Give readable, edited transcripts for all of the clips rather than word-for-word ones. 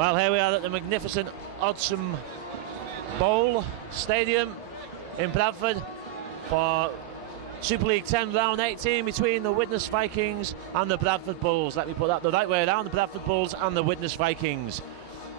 Well, here we are at the magnificent Oddsum Bowl Stadium in Bradford for Super League 10 round 18 between the Widnes Vikings and the Bradford Bulls. Let me put that the right way around, the Bradford Bulls and the Widnes Vikings.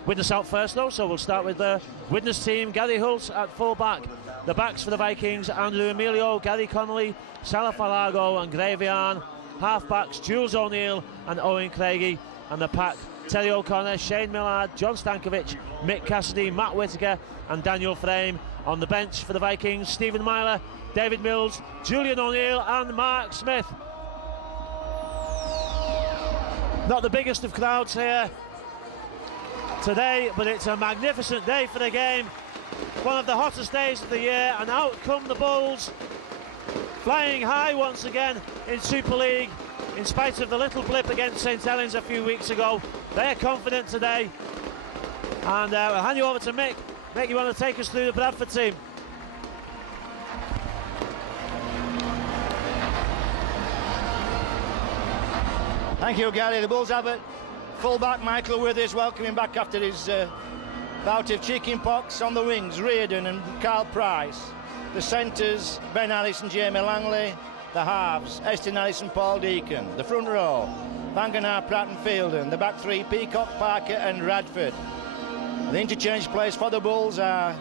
Widnes out first though, so we'll start with the Widnes team. Gary Hulse at full back. The backs for the Vikings: Andrew Emilio, Gary Connolly, Salah Falago and Gravian. Half backs: Jules O'Neill and Owen Craigie. And the pack: Terry O'Connor, Shane Millard, John Stankovic, Mick Cassidy, Matt Whitaker and Daniel Frame. On the bench for the Vikings: Stephen Myler, David Mills, Julian O'Neill and Mark Smith. Not the biggest of crowds here today, but it's a magnificent day for the game. One of the hottest days of the year, and out come the Bulls, flying high once again in Super League. In spite of the little blip against St Helens a few weeks ago, they're confident today. And I'll hand you over to Mick. Mick, you want to take us through the Bradford team? Thank you, Gary. The Bulls have it. Full-back Michael Withers welcoming back after his bout of chicken pox. On the wings, Reardon and Carl Price. The centres, Ben Harris and Jamie Langley. The halves, Eston Harris and Paul Deacon. The front row, Vangenaar, Pratt and Fielden. The back three, Peacock, Parker and Radford. The interchange players for the Bulls are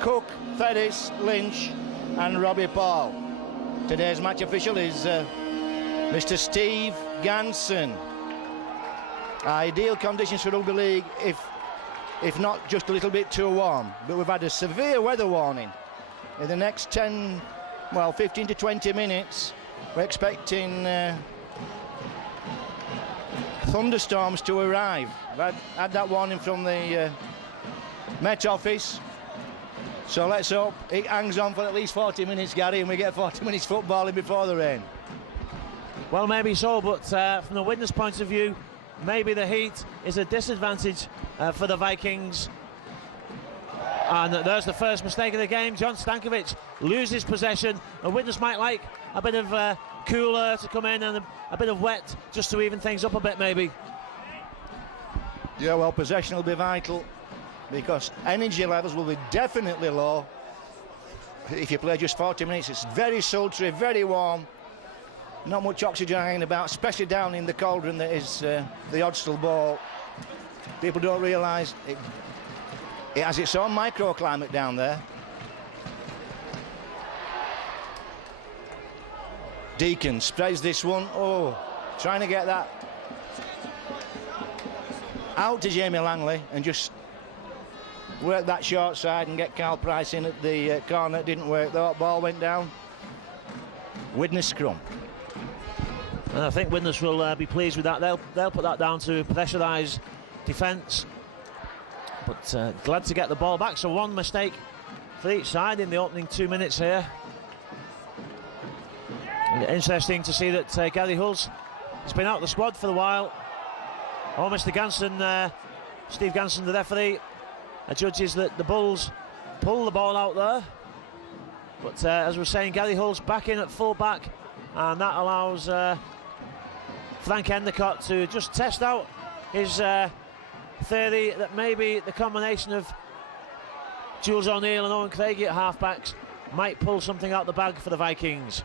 Cook, Ferris, Lynch and Robbie Paul. Today's match official is Mr. Steve Ganson. Ideal conditions for rugby league if not just a little bit too warm, but we've had a severe weather warning. In the next 15 to 20 minutes we're expecting thunderstorms to arrive. I've had that warning from the Met Office, so let's hope it hangs on for at least 40 minutes, Gary, and we get 40 minutes footballing before the rain. Well, maybe so, but from the Widnes point of view, maybe the heat is a disadvantage for the Vikings. And there's the first mistake of the game. John Stankovic loses possession. And Widnes might like a bit of cooler to come in and a bit of wet just to even things up a bit, maybe. Yeah, well, possession will be vital because energy levels will be definitely low. If you play just 40 minutes, it's very sultry, very warm. Not much oxygen hanging about, especially down in the cauldron that is the Oddsum Bowl. People don't realise it has its own microclimate down there. Deacon spreads this one. Oh, trying to get that out to Jamie Langley and just work that short side and get Carl Price in at the corner. It didn't work though. Ball went down. Widnes scrum. And I think Widnes will be pleased with that. They'll put that down to pressurise defence. But glad to get the ball back. So one mistake for each side in the opening 2 minutes here. And interesting to see that Gary Hulse has been out of the squad for a while. Oh, Mr. Ganson, Steve Ganson, the referee, judges that the Bulls pull the ball out there. But as we're saying, Gary Hulse back in at full back, and that allows Frank Endicott to just test out his theory that maybe the combination of Jules O'Neill and Owen Craigie at half-backs might pull something out the bag for the Vikings.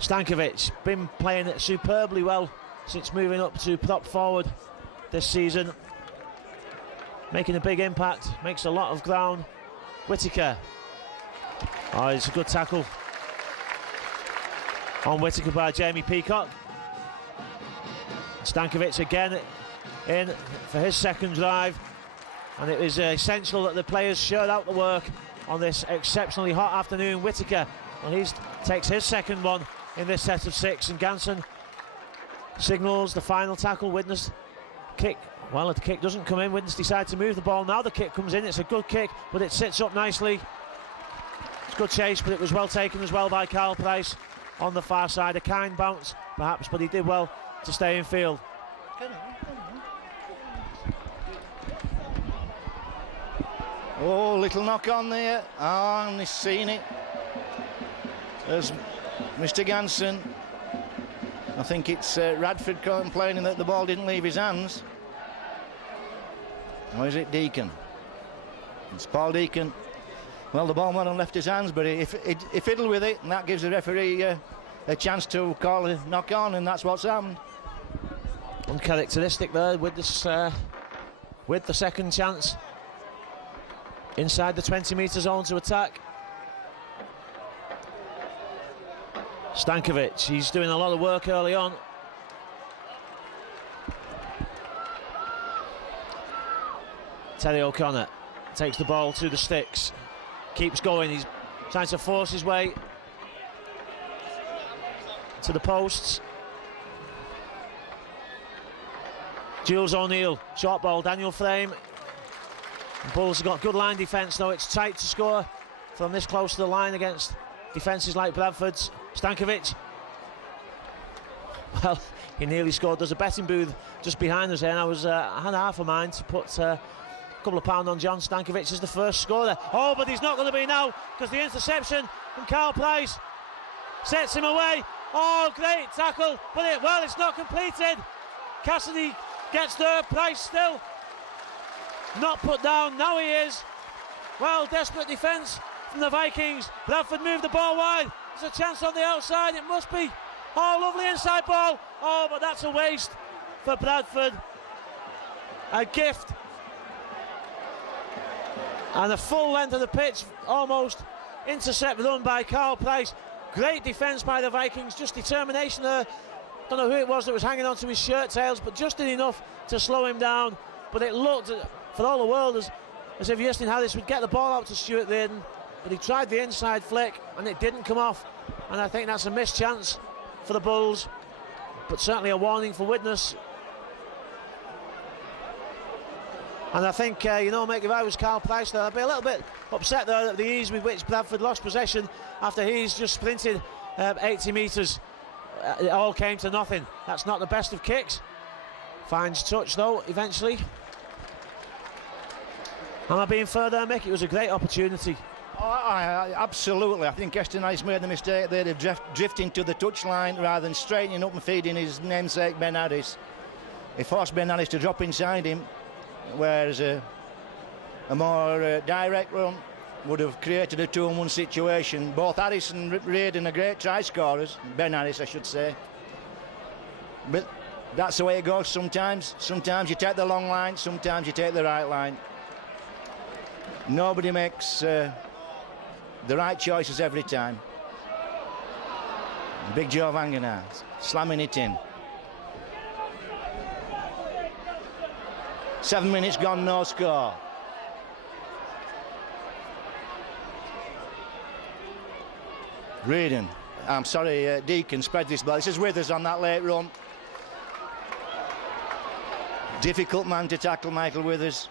Stankovic been playing it superbly well since moving up to prop forward this season, making a big impact, makes a lot of ground. Whitaker, oh, it's a good tackle on Whitaker by Jamie Peacock. Stankovic again in for his second drive, and it is essential that the players share out the work on this exceptionally hot afternoon. Whitaker, well, he takes his second one in this set of 6, and Ganson signals the final tackle. Widnes kick, well, the kick doesn't come in. Widnes decide to move the ball. Now the kick comes in. It's a good kick, but it sits up nicely. It's a good chase, but it was well taken as well by Carl Price on the far side. A kind bounce perhaps, but he did well to stay in field. Oh, little knock on there. Oh, and he's seen it. There's Mr. Ganson. I think it's Radford complaining that the ball didn't leave his hands. Or is it Deacon? It's Paul Deacon. Well, the ball went on left his hands, but he fiddled with it, and that gives the referee a chance to call a knock on, and that's what's happened. Uncharacteristic there with this, with the second chance inside the 20-metre zone to attack. Stankovic, he's doing a lot of work early on. Terry O'Connor takes the ball to the sticks, keeps going, he's trying to force his way to the posts. Jules O'Neill, short ball, Daniel Frame. The Bulls have got good line defence, though it's tight to score from this close to the line against defences like Bradford's. Stankovic, well, he nearly scored. There's a betting booth just behind us here, and I had half a mind to put a couple of pounds on John Stankovic as the first scorer. Oh, but he's not going to be now, because the interception from Carl Price sets him away. Oh, great tackle, but it's not completed. Cassidy gets there, Price still not put down. Now he is. Well, desperate defence from the Vikings. Bradford moved the ball wide. There's a chance on the outside, it must be. Oh, lovely inside ball. Oh, but that's a waste for Bradford. A gift. And the full length of the pitch, almost intercept run by Carl Price. Great defence by the Vikings, just determination there. Don't know who it was that was hanging onto his shirt tails, but just did enough to slow him down. But it looked, for all the world, as if Justin Harris would get the ball out to Stuart Reardon, but he tried the inside flick and it didn't come off, and I think that's a missed chance for the Bulls, but certainly a warning for Widnes. And I think, maybe if I was Carl Price there, I'd be a little bit upset there at the ease with which Bradford lost possession after he's just sprinted 80 metres. It all came to nothing. That's not the best of kicks. Finds touch though, eventually. Am I being fair there, Mick? It was a great opportunity. Oh, absolutely. I think Eston Harris made the mistake there of drifting to the touchline rather than straightening up and feeding his namesake Ben Harris. He forced Ben Harris to drop inside him, whereas a more direct run would have created a 2-on-1 situation. Both Harris and Reardon are great try scorers. Ben Harris, I should say. But that's the way it goes sometimes. Sometimes you take the long line, sometimes you take the right line. Nobody makes the right choices every time. Big Joe Vangenaar slamming it in. 7 minutes gone, no score. Reardon, I'm sorry, Deacon spread this ball. This is Withers on that late run. Difficult man to tackle, Michael Withers.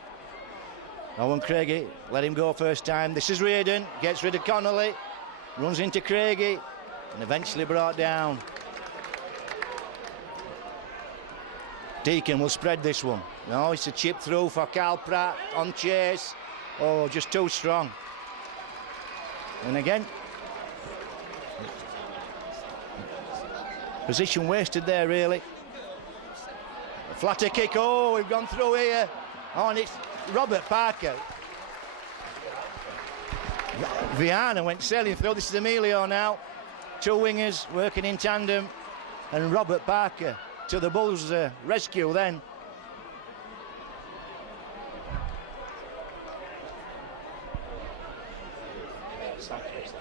Owen Craigie let him go first time. This is Reardon, gets rid of Connolly, runs into Craigie, and eventually brought down. Deacon will spread this one. No, it's a chip through for Carl Pratt on chase. Oh, just too strong. And again, position wasted there, really. A flatter kick. Oh, we've gone through here. Oh, and it's Robert Parker. Viana went sailing through. This is Emilio now. Two wingers working in tandem. And Robert Parker to the Bulls' rescue then.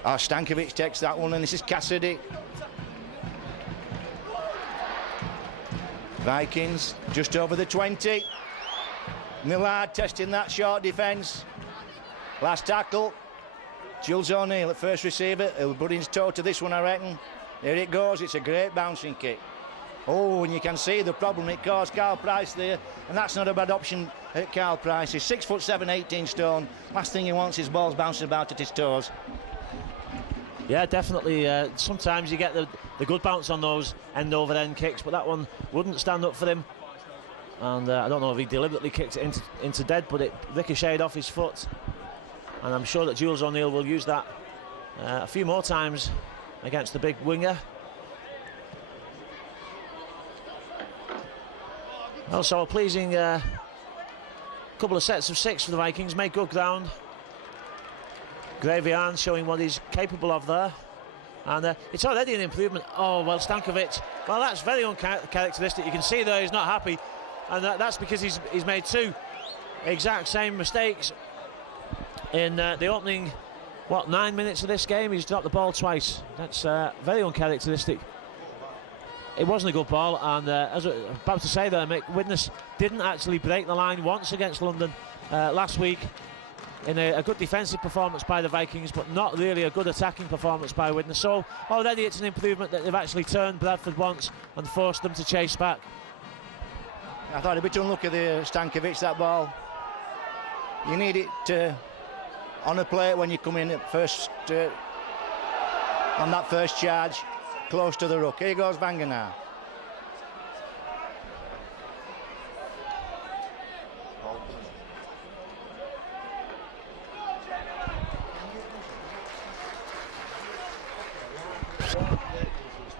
Stankovic takes that one, and this is Cassidy. Vikings just over the 20. Millard testing that short defence. Last tackle. Jules O'Neill at first receiver. He'll put his toe to this one, I reckon. There it goes. It's a great bouncing kick. Oh, and you can see the problem it caused Carl Price there, and that's not a bad option at Carl Price. He's 6'7", 18 stone. Last thing he wants is balls bouncing about at his toes. Yeah, definitely. Sometimes you get the good bounce on those end-over-end kicks, but that one wouldn't stand up for him. And I don't know if he deliberately kicked it into dead, but it ricocheted off his foot. And I'm sure that Jules O'Neill will use that a few more times against the big winger. Also a pleasing couple of sets of 6 for the Vikings, make good ground. Gravian showing what he's capable of there. And it's already an improvement. Oh, well, Stankovic, well, that's very uncharacteristic. You can see there he's not happy. And that's because he's made 2 exact same mistakes in the opening, 9 minutes of this game. He's dropped the ball twice. That's very uncharacteristic. It wasn't a good ball, and as I was about to say there, Mick, Widnes didn't actually break the line once against London last week in a good defensive performance by the Vikings, but not really a good attacking performance by Widnes. So already it's an improvement that they've actually turned Bradford once and forced them to chase back. I thought a bit unlucky there, Stankovic, that ball. You need it on a plate when you come in at first, on that first charge, close to the ruck. Here goes Vangenaar.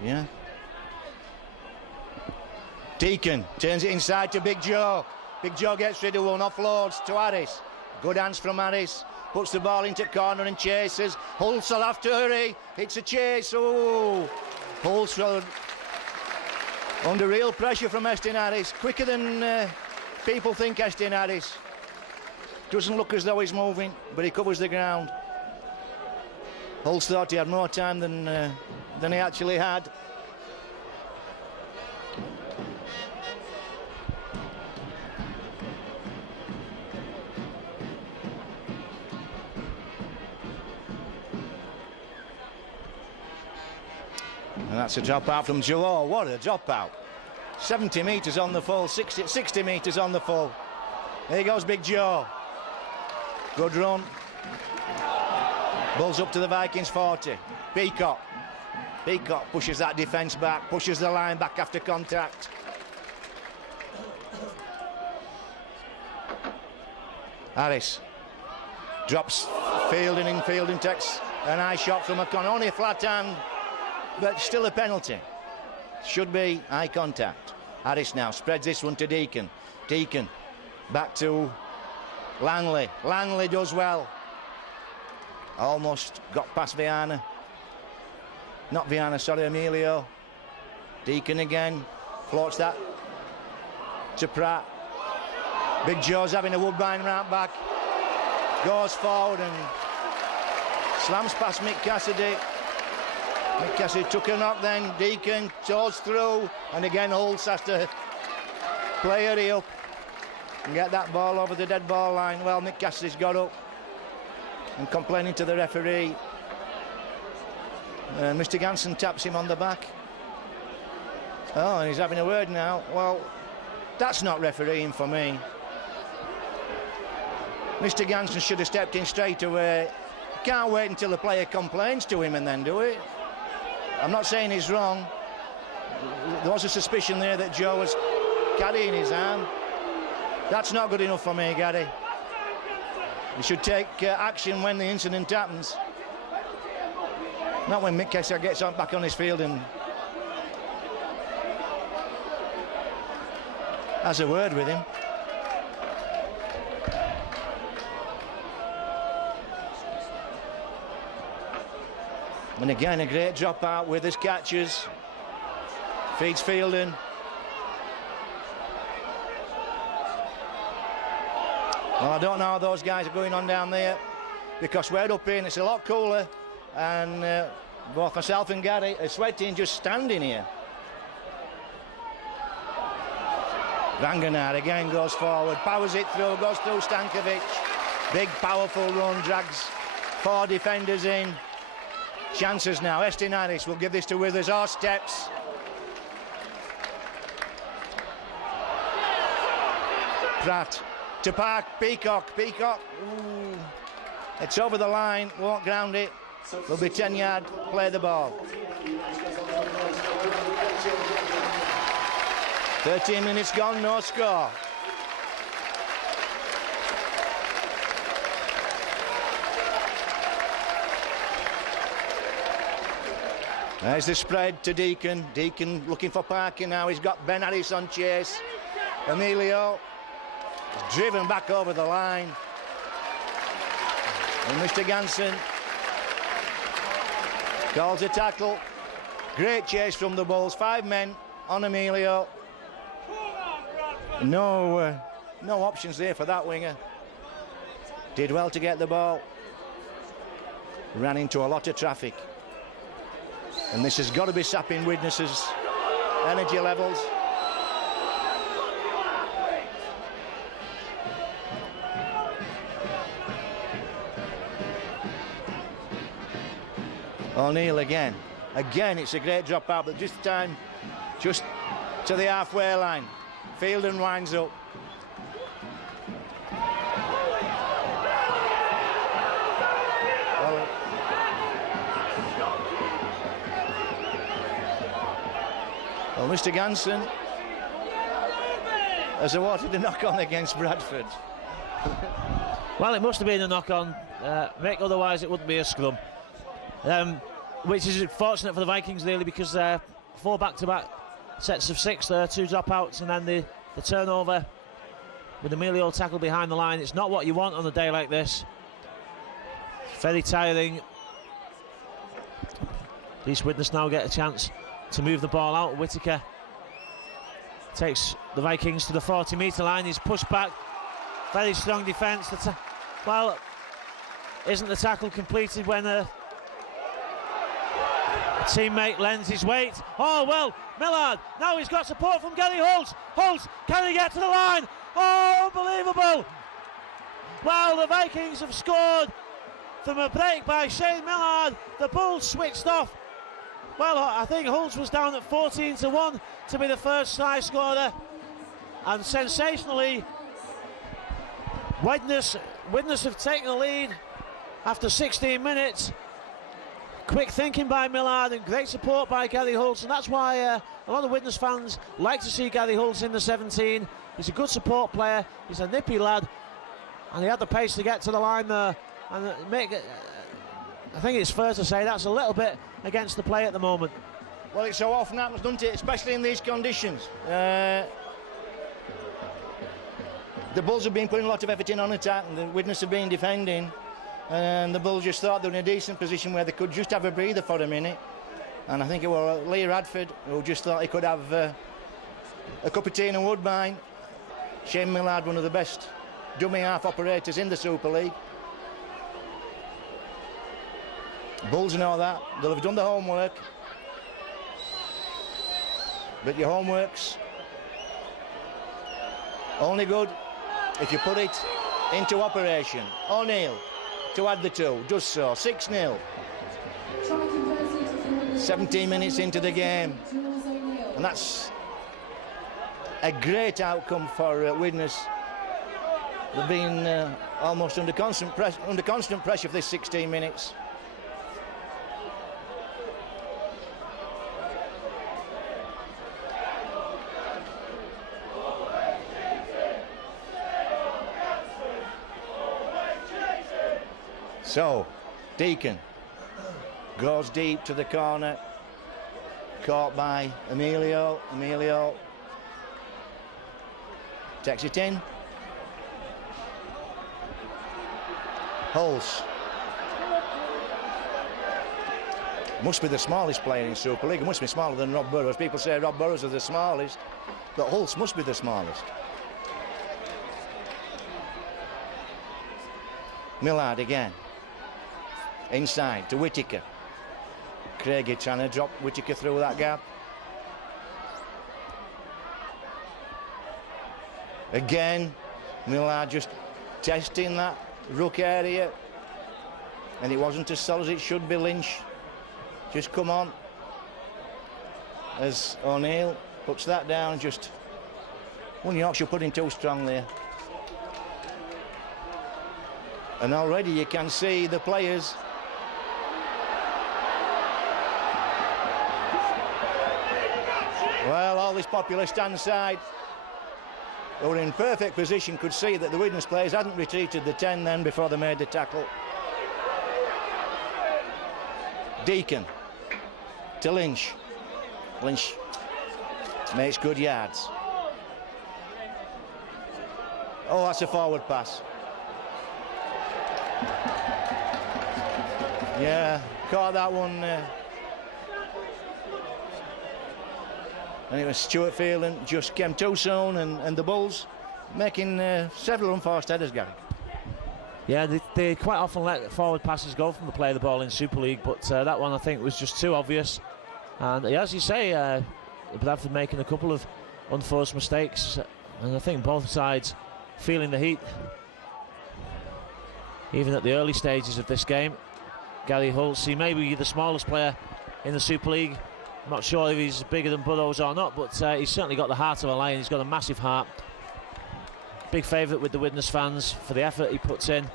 Yeah. Deacon turns it inside to Big Joe. Big Joe gets rid of one, offloads to Harris. Good hands from Harris. Puts the ball into corner and chases. Hulse will have to hurry. It's a chase. Oh, Hulse under real pressure from Estin Harris. Quicker than people think, Estin Harris. Doesn't look as though he's moving, but he covers the ground. Hulse thought he had more time than he actually had. And that's a drop out from Joe. Oh, what a drop out. 70 metres on the full, 60 metres on the full. There goes Big Joe. Good run. Bulls up to the Vikings 40. Peacock. Peacock pushes that defence back, pushes the line back after contact. Harris drops Fielding in. Fielding takes an eye shot from a corner. Only a flat hand, but still a penalty. Should be eye contact. Harris now spreads this one to Deacon. Deacon back to Langley. Langley does well. Almost got past Viana. Not Viana, sorry, Emilio. Deacon again. Floats that to Pratt. Big Joe's having a Woodbine round back. Goes forward and slams past Mick Cassidy. Mick Cassidy took a knock then. Deacon goes through. And again, Hulse has to play hurry up and get that ball over the dead ball line. Well, Mick Cassidy's got up and complaining to the referee. Mr. Ganson taps him on the back. Oh, and he's having a word now. Well, that's not refereeing for me. Mr. Ganson should have stepped in straight away. Can't wait until the player complains to him and then do it. I'm not saying he's wrong. There was a suspicion there that Joe was carrying his arm. That's not good enough for me, Gary. He should take action when the incident happens. Not when Mick Cassidy gets back on his field and has a word with him. And again, a great drop out with his catches. Feeds Fielding. Well, I don't know how those guys are going on down there, because we're up here and it's a lot cooler, and both myself and Gary are sweating just standing here. Vangenaar again goes forward, powers it through, goes through Stankovic. Big powerful run, drags 4 defenders in. Chances now. Estin Harris will give this to Withers. Or steps. Pratt to Park. Peacock. Peacock. Ooh. It's over the line. Won't ground it. Will be 10-yard. Play the ball. 13 minutes gone. No score. There's the spread to Deacon. Deacon looking for Parker now. He's got Ben Harris on chase. Emilio driven back over the line. And Mr. Ganson calls a tackle. Great chase from the Bulls. 5 men on Emilio. No options there for that winger. Did well to get the ball. Ran into a lot of traffic. And this has got to be sapping Widnes' energy levels. O'Neill again. Again, it's a great drop out, but this time just to the halfway line. Fielden winds up. Well, Mr. Ganson has awarded a knock-on against Bradford. Well, it must have been a knock-on, Mick, otherwise it wouldn't be a scrum. Which is fortunate for the Vikings, really, because 4 back-to-back sets of 6 there, 2 dropouts, and then the turnover with Emilio tackle behind the line. It's not what you want on a day like this. Very tiring. These Widnes now get a chance to move the ball out. Whittaker takes the Vikings to the 40-metre line. He's pushed back. Very strong defence. Well, isn't the tackle completed when a teammate lends his weight? Oh, well, Millard, now he's got support from Gary Holtz. Holtz, can he get to the line? Oh, unbelievable. Well, the Vikings have scored from a break by Shane Millard. The Bulls switched off. Well, I think Holtz was down at 14-1 to be the first try scorer. And sensationally, Widnes have taken the lead after 16 minutes. Quick thinking by Millard and great support by Gary Holtz, and that's why a lot of Widnes fans like to see Gary Holtz in the 17. He's a good support player, he's a nippy lad, and he had the pace to get to the line there. And I think it's fair to say that's a little bit against the play at the moment. Well, it so often happens, doesn't it, especially in these conditions. The Bulls have been putting a lot of effort in on attack, and the Widnes have been defending. And the Bulls just thought they were in a decent position where they could just have a breather for a minute. And I think it was Lee Radford who just thought he could have a cup of tea and a Woodbine. Shane Millard, one of the best dummy half operators in the Super League. Bulls know that. They'll have done the homework. But your homework's only good if you put it into operation. O'Neill to add the 2, does so. 6-0. 17 minutes into the game. And that's a great outcome for Widnes. They've been almost under constant pressure for this 16 minutes. So, Deacon goes deep to the corner, caught by Emilio. Emilio takes it in. Holtz. Must be the smallest player in Super League. It must be smaller than Rob Burrows. People say Rob Burrows is the smallest, but Holtz must be the smallest. Millard again. Inside to Whittaker. Craigie trying to drop Whittaker through that gap. Again, Millard just testing that ruck area. And it wasn't as solid as it should be. Lynch just come on. As O'Neill puts that down, just one Yorkshire putting too strong there. And already you can see the players well, all this popular stand side who were in perfect position could see that the Widnes players hadn't retreated the 10 then before they made the tackle. Deacon to Lynch. Lynch makes good yards. Oh, that's a forward pass. Yeah, caught that one. And it was Stuart Fielding just came too soon, and the Bulls making several unforced headers, Gary. Yeah, they quite often let forward passes go from the play of the ball in Super League, but that one I think was just too obvious. And as you say, Bradford making a couple of unforced mistakes, and I think both sides feeling the heat, even at the early stages of this game. Gary Hulse, he may be the smallest player in the Super League. I'm not sure if he's bigger than Burrows or not, but he's certainly got the heart of a lion. He's got a massive heart. Big favourite with the Widnes fans for the effort he puts in.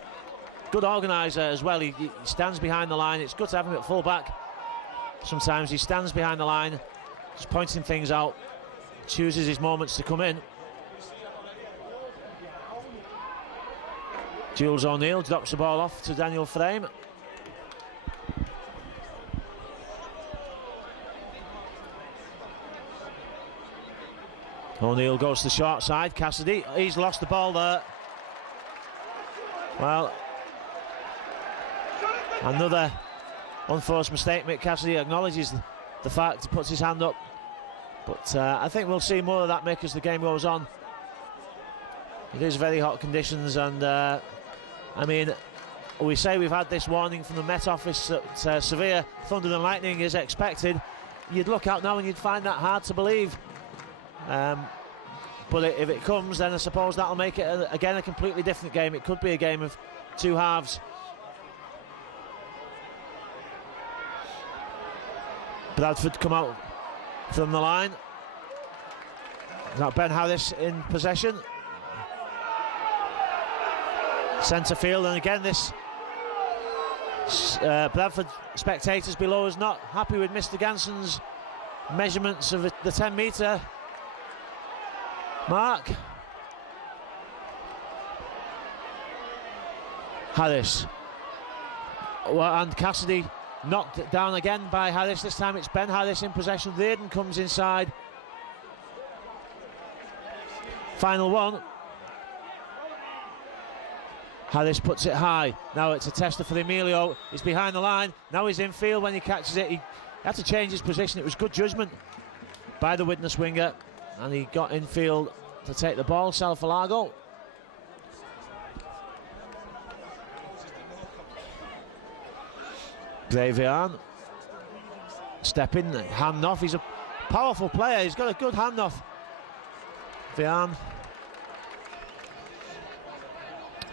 Good organiser as well. He stands behind the line. It's good to have him at full back. Sometimes he stands behind the line, just pointing things out, chooses his moments to come in. Jules O'Neill drops the ball off to Daniel Frame. O'Neill goes to the short side. Cassidy, he's lost the ball there. Well, another unforced mistake. Mick Cassidy acknowledges the fact, puts his hand up. But I think we'll see more of that, Mick, as the game goes on. It is very hot conditions, and I mean, we say we've had this warning from the Met Office that severe thunder and lightning is expected. You'd look out now and you'd find that hard to believe. But if it comes, then I suppose that'll make it again a completely different game. It could be a game of two halves. Bradford come out from the line. Now Ben Harris in possession. Centre field, and again this Bradford spectators below is not happy with Mr. Ganson's measurements of the 10-metre mark. Harris, and Cassidy knocked down again by Harris. This time it's Ben Harris in possession. Reardon comes inside. Final one. Harris puts it high. Now it's a tester for Emilio. He's behind the line. Now he's in field when he catches it. He had to change his position. It was good judgment by the Widnes winger, and he got in field to take the ball. Salfalago. Brevian. Step in, hand off. He's a powerful player. He's got a good hand off. Vian.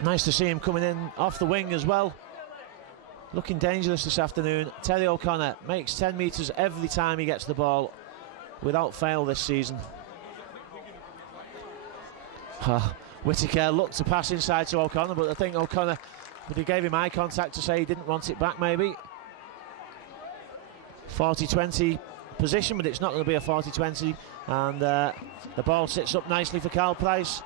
Nice to see him coming in off the wing as well. Looking dangerous this afternoon. Terry O'Connor makes 10 metres every time he gets the ball, without fail this season. Whittaker looked to pass inside to O'Connor, but I think O'Connor, but he gave him eye contact to say he didn't want it back maybe. 40-20 position, but it's not going to be a 40-20, and the ball sits up nicely for Carl Price.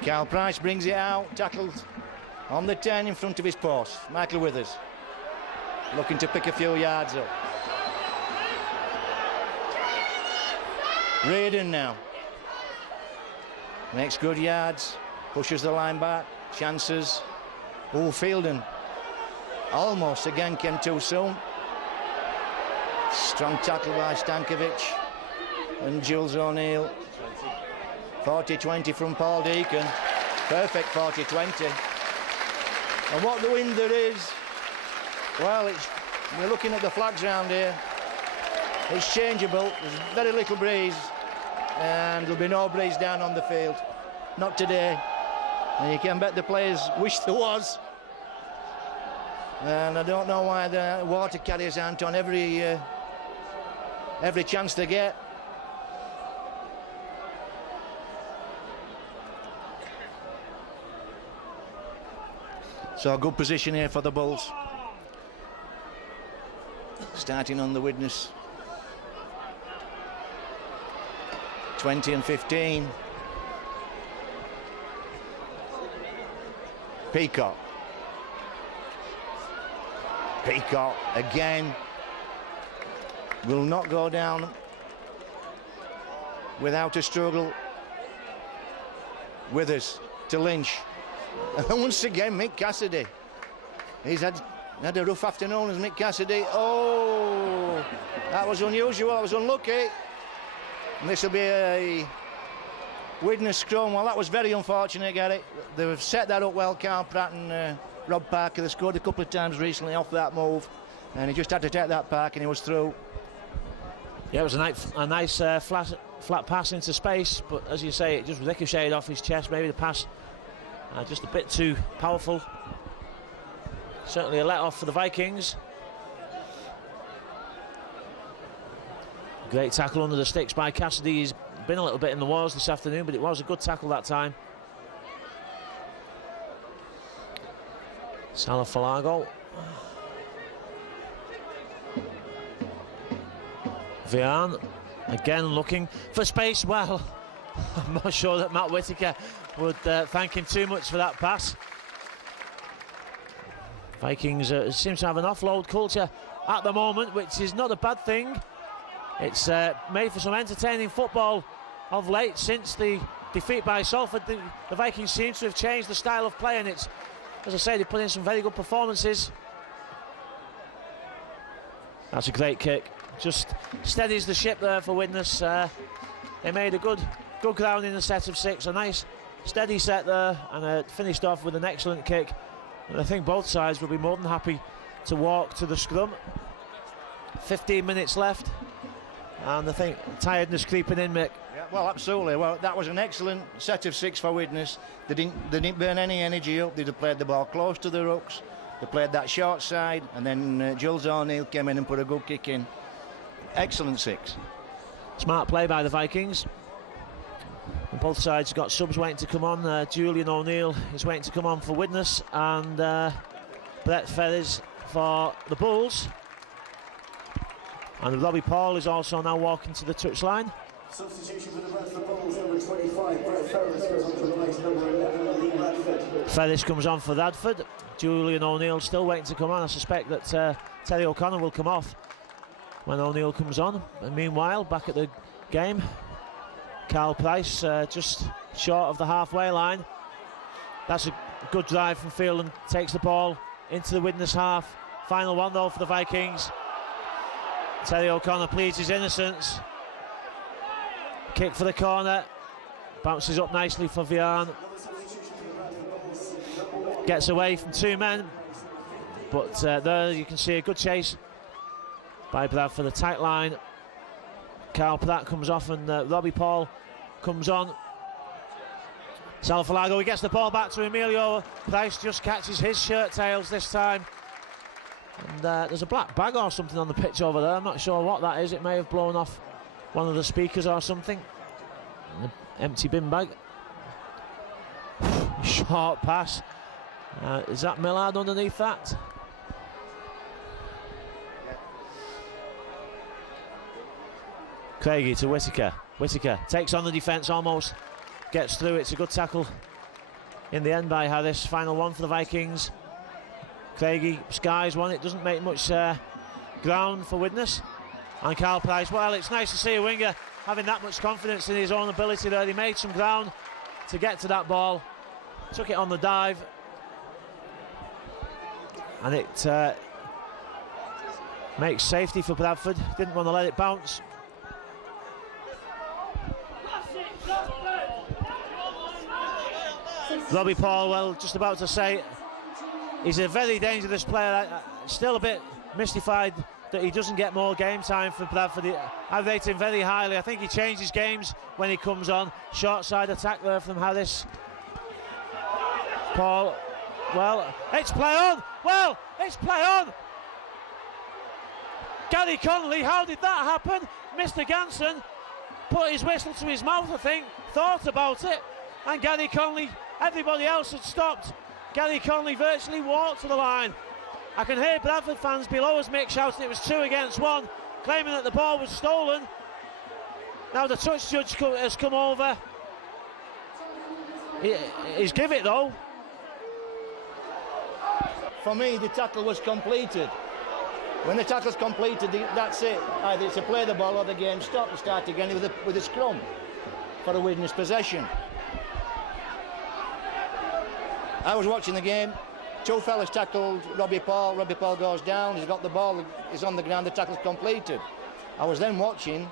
Carl Price brings it out, tackled on the 10 in front of his post. Michael Withers looking to pick a few yards up. Reardon now makes good yards, pushes the line back, chances. Oh, Fielding almost again came too soon. Strong tackle by Stankovic and Jules O'Neill. 40-20 from Paul Deacon. Perfect 40-20. And what the wind there is, well, we're looking at the flags round here. It's changeable. There's very little breeze, and there'll be no breeze down on the field. Not today. And you can bet the players wish there was. And I don't know why the water carriers aren't on every chance they get. So a good position here for the Bulls. Starting on the Widnes. 20 and 15. Peacock. Peacock again will not go down without a struggle. Withers to Lynch. And once again, Mick Cassidy. He's had a rough afternoon as Mick Cassidy. Oh, that was unusual, that was unlucky. And this will be a Widnes scrum. Well, that was very unfortunate, Gary. They've set that up well, Carl Pratt and Rob Parker. They scored a couple of times recently off that move. And he just had to take that park and he was through. Yeah, it was a nice flat pass into space, but as you say, it just ricocheted off his chest. Maybe the pass just a bit too powerful. Certainly a let-off for the Vikings. Great tackle under the sticks by Cassidy. He's been a little bit in the wars this afternoon, but it was a good tackle that time. Salafalago. Vian again looking for space. Well, I'm not sure that Matt Whitaker would thank him too much for that pass. Vikings seem to have an offload culture at the moment, which is not a bad thing. It's made for some entertaining football of late. Since the defeat by Salford, the Vikings seem to have changed the style of play, and it's, as I say, they put in some very good performances. That's a great kick. Just steadies the ship there for Widnes. They made a good ground in the set of 6. A nice steady set there, and finished off with an excellent kick. And I think both sides will be more than happy to walk to the scrum. 15 minutes left, and I think tiredness creeping in, Mick. Yeah, well, absolutely. Well, that was an excellent set of 6 for Widnes. They didn't burn any energy up. They played the ball close to the rucks. They played that short side, and then Jules O'Neill came in and put a good kick in. Excellent 6. Smart play by the Vikings. And both sides got subs waiting to come on. Julian O'Neill is waiting to come on for Widnes, and Brett Ferris for the Bulls. And Robbie Paul is also now walking to the touchline. Substitution for the Bradford Bulls, number 25, Brett Ferris goes on to replace number 11, Lee Bradford. Ferris comes on for Radford. Julian O'Neill still waiting to come on. I suspect that Terry O'Connor will come off when O'Neill comes on. And meanwhile, back at the game, Carl Price just short of the halfway line. That's a good drive from field and takes the ball into the Widnes half. Final one though for the Vikings. Terry O'Connor pleads his innocence. Kick for the corner. Bounces up nicely for Vian. Gets away from 2 men. But there you can see a good chase by Bradford, the tight line. Carl Pratt comes off and Robbie Paul comes on. Salafalago, he gets the ball back to Emilio. Price just catches his shirt tails this time. And there's a black bag or something on the pitch over there. I'm not sure what that is. It may have blown off one of the speakers or something. An empty bin bag. Short pass. Is that Millard underneath that? Craigie to Whitaker. Whitaker takes on the defence, almost gets through. It's a good tackle in the end by Harris. Final one for the Vikings. Craigie skies one. It doesn't make much ground for Widnes. And Carl Price, well, it's nice to see a winger having that much confidence in his own ability there. He made some ground to get to that ball. Took it on the dive. And it makes safety for Bradford. Didn't want to let it bounce. Robbie Paul, well, just about to say, he's a very dangerous player. Still a bit mystified that he doesn't get more game time for Bradford. I rate him very highly. I think he changes games when he comes on. Short side attack there from Harris. Paul, well, it's play on. Well, it's play on. Gary Connolly, how did that happen? Mr. Ganson put his whistle to his mouth, I think, thought about it, and Gary Connolly, everybody else had stopped. Gary Connolly virtually walked to the line. I can hear Bradford fans below us, Mick, shouting it was 2 against 1, claiming that the ball was stolen. Now the touch judge has come over. He's give it though. For me, the tackle was completed. When the tackle's completed, that's it. Either it's a play the ball or the game stop to start again with a scrum. for a Widnes possession. I was watching the game. Two fellas tackled Robbie Paul. Robbie Paul goes down. He's got the ball. He's on the ground. The tackle's completed. I was then watching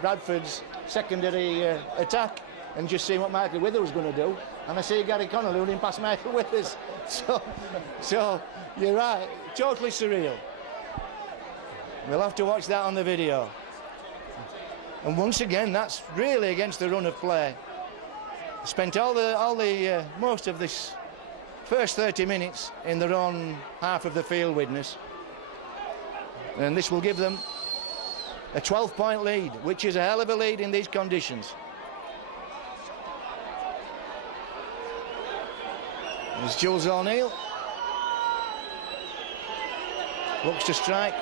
Bradford's secondary attack and just seeing what Michael Withers was going to do. And I see Gary Connolly running past Michael Withers. So you're right. Totally surreal. We'll have to watch that on the video. And once again, that's really against the run of play. Spent all the most of this first 30 minutes in their own half of the field, Widnes. And this will give them a 12-point lead, which is a hell of a lead in these conditions. There's Jules O'Neill. Looks to strike.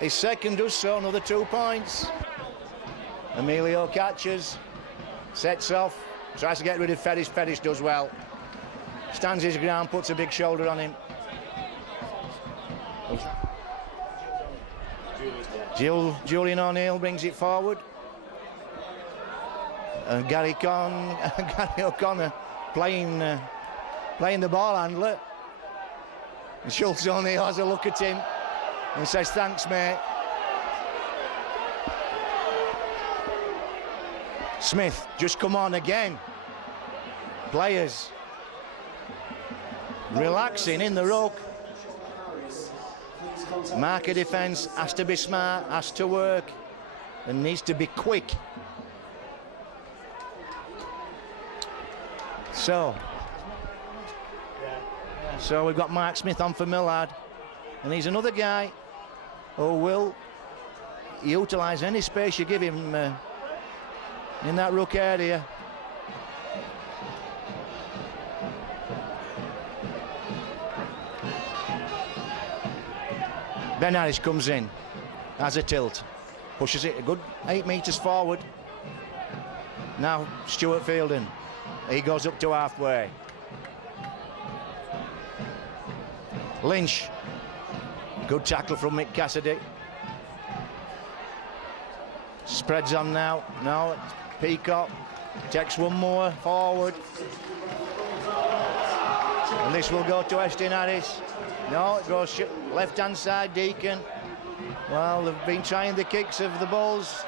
His second does so, another 2 points. Emilio catches, sets off, tries to get rid of Ferris. Ferris does well. Stands his ground, puts a big shoulder on him. Julian O'Neill brings it forward. And Gary O'Connor playing the ball handler. And Schultz O'Neill has a look at him and says, "Thanks, mate." Smith, just come on again. Players relaxing in the ruck. Marker defence has to be smart, has to work, and needs to be quick. So we've got Mark Smith on for Millard, and he's another guy who will utilise any space you give him in that ruck area. Ben Harris comes in, has a tilt, pushes it a good 8 metres forward. Now Stuart Fielding, he goes up to halfway. Lynch, good tackle from Mick Cassidy. Spreads on now. No, Peacock takes one more forward. And this will go to Estin Harris. No, it goes left-hand side, Deacon. Well, they've been trying the kicks of the Bulls.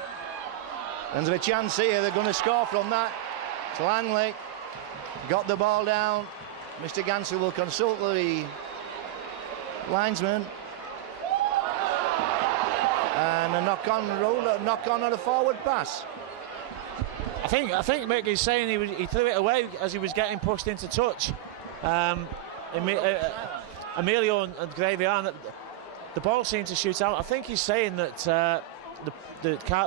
And there's a chance here, they're going to score from that. It's Langley. Got the ball down. Mr. Gansel will consult the linesman. And a knock-on on a forward pass. I think Mick is saying he threw it away as he was getting pushed into touch. Emilio and Gravian, the ball seemed to shoot out. I think he's saying that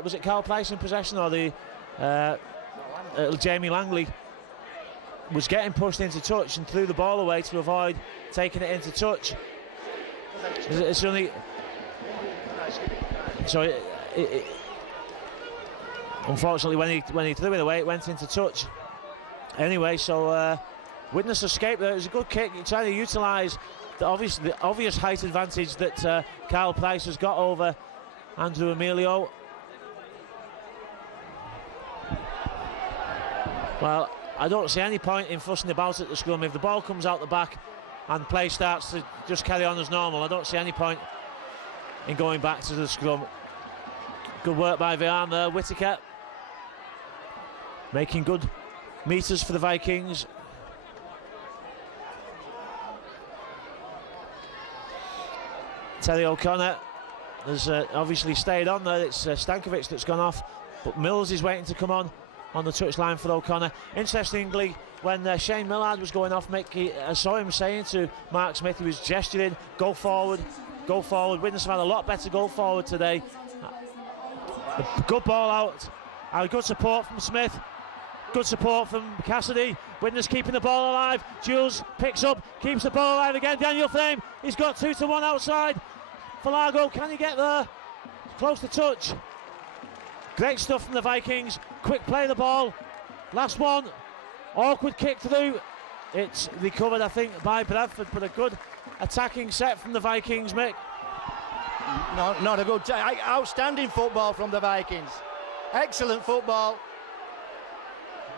was it Carl Price in possession, or the Jamie Langley was getting pushed into touch and threw the ball away to avoid taking it into touch. It's only so unfortunately when he threw it away, it went into touch. Anyway, so Widnes escaped there. It was a good kick, trying to utilise the obvious height advantage that Carl Price has got over Andrew Emilio. Well, I don't see any point in fussing about at the scrum. If the ball comes out the back and play starts to just carry on as normal, I don't see any point in going back to the scrum. Good work by Vian there. Whittaker making good metres for the Vikings. Terry O'Connor has obviously stayed on there. It's Stankovic that's gone off, but Mills is waiting to come on the touchline for O'Connor. Interestingly, when Shane Millard was going off, I saw him saying to Mark Smith, he was gesturing, go forward, go forward. Widnes have had a lot better go forward today. Good ball out, good support from Smith, good support from Cassidy. Widnes keeping the ball alive. Jules picks up, keeps the ball alive again. Daniel Frame, he's got 2-1 outside. Falago, can he get there? Close to touch. Great stuff from the Vikings. Quick play of the ball. Last one. Awkward kick through. It's recovered, I think, by Bradford, but a good attacking set from the Vikings, Mick. Not a good outstanding football from the Vikings. Excellent football.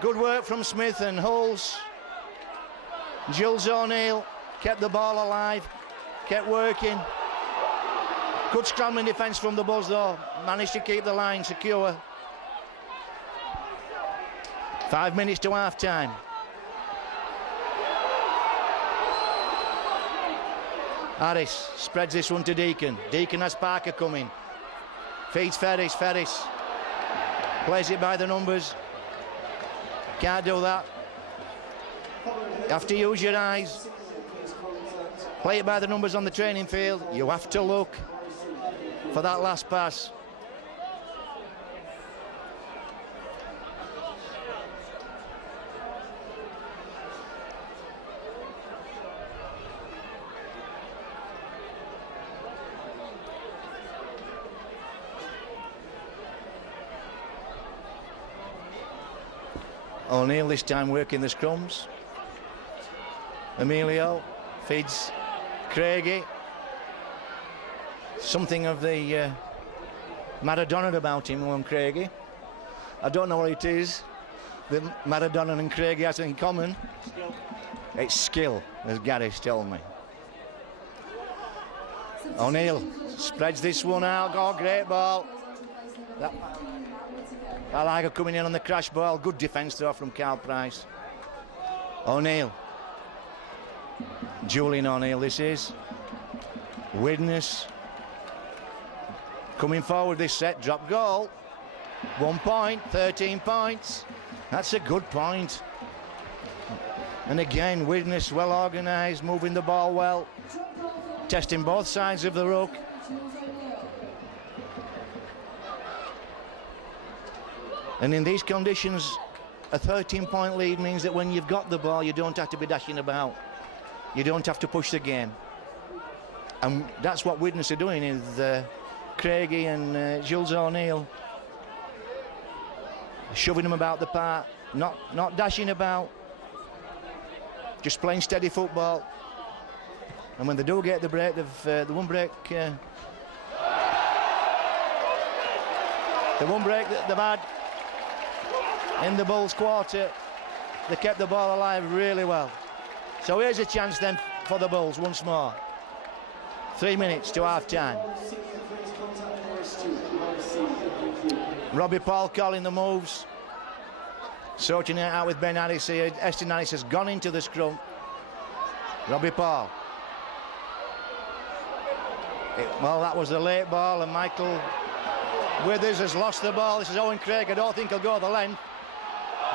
Good work from Smith and Hulls. Jules O'Neill kept the ball alive, kept working. Good scrambling defence from the Bulls though, managed to keep the line secure. 5 minutes to half time. Harris spreads this one to Deacon. Deacon has Parker coming. Feeds Ferris. Ferris plays it by the numbers. Can't do that. You have to use your eyes. Play it by the numbers on the training field. You have to look for that last pass. O'Neill this time working the scrums. Emilio feeds Craigie. Something of the Maradona about him, one Craigie. I don't know what it is that Maradona and Craigie has in common. Skill. It's skill, as Gary's told me. O'Neill spreads this one out. Oh, great ball. Gallagher coming in on the crash ball. Good defence though from Carl Price. O'Neill. Julian O'Neill this is. Widnes. Coming forward this set. Drop goal. 1 point. 13 points. That's a good point. And again, Widnes well organised. Moving the ball well. Testing both sides of the ruck. And in these conditions, a 13-point lead means that when you've got the ball, you don't have to be dashing about. You don't have to push the game. And that's what Widnes are doing with Craigie and Jules O'Neill. Shoving them about the park, not dashing about, just playing steady football. And when they do get the break, the one break that they've had in the Bulls quarter, they kept the ball alive really well. So here's a chance then for the Bulls once more. 3 minutes to half time. Robbie Paul calling the moves, sorting it out with Ben Harris here. Eston Harris has gone into the scrum. Robbie Paul. Well, that was a late ball, and Michael Withers has lost the ball. This is Owen Craig. I don't think he'll go the length.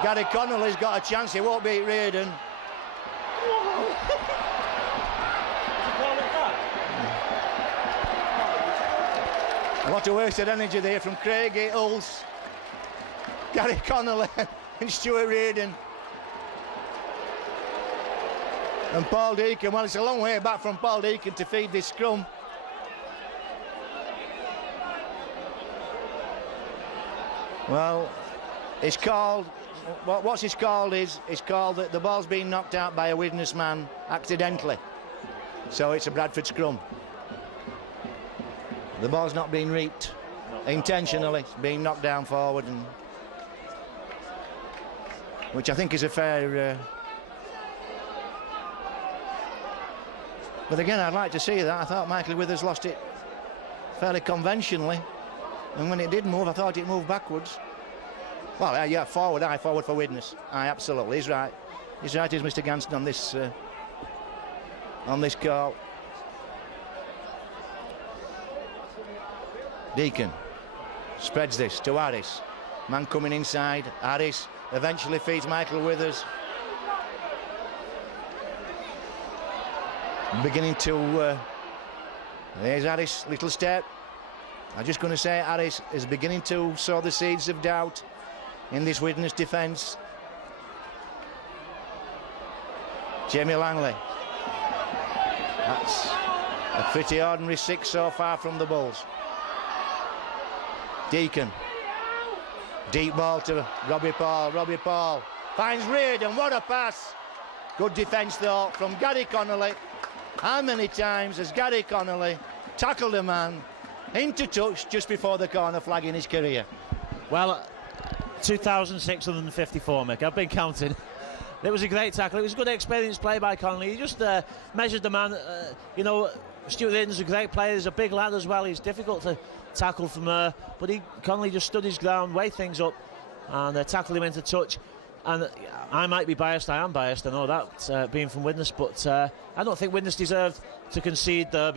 Gary Connolly's got a chance. He won't beat Reardon. A lot of wasted energy there from Craigie, Hulls, Gary Connolly and Stuart Reardon. And Paul Deacon. Well, it's a long way back from Paul Deacon to feed this scrum. Well, it's called, what's it's called is, it's called that the ball's been knocked out by a Widnes man accidentally. So it's a Bradford scrum. The ball's not being reaped intentionally, it's being knocked down forward, and which I think is a fair... But again, I'd like to see that. I thought Michael Withers lost it fairly conventionally. And when it did move, I thought it moved backwards. Well, yeah, forward for Widnes. Aye, absolutely, he's right. He's right, is Mr. Ganston on this call. Deacon spreads this to Harris. Man coming inside. Harris eventually feeds Michael Withers. Beginning to... there's Harris, little step. I'm just going to say Harris is beginning to sow the seeds of doubt in this Widnes defence. Jamie Langley. That's a pretty ordinary 6 so far from the Bulls. Deacon. Deep ball to Robbie Paul. Robbie Paul finds Reardon. What a pass. Good defence though from Gary Connolly. How many times has Gary Connolly tackled a man into touch just before the corner flag in his career? Well, 2,654, Mick. I've been counting. It was a great tackle. It was a good experienced play by Connolly. He just measured the man. Stuart Reardon's a great player. He's a big lad as well. He's difficult to tackle from there. But Connolly just stood his ground, weighed things up, and tackled him into touch. And I might be biased. I am biased. I know that, being from Widnes. But I don't think Widnes deserved to concede there.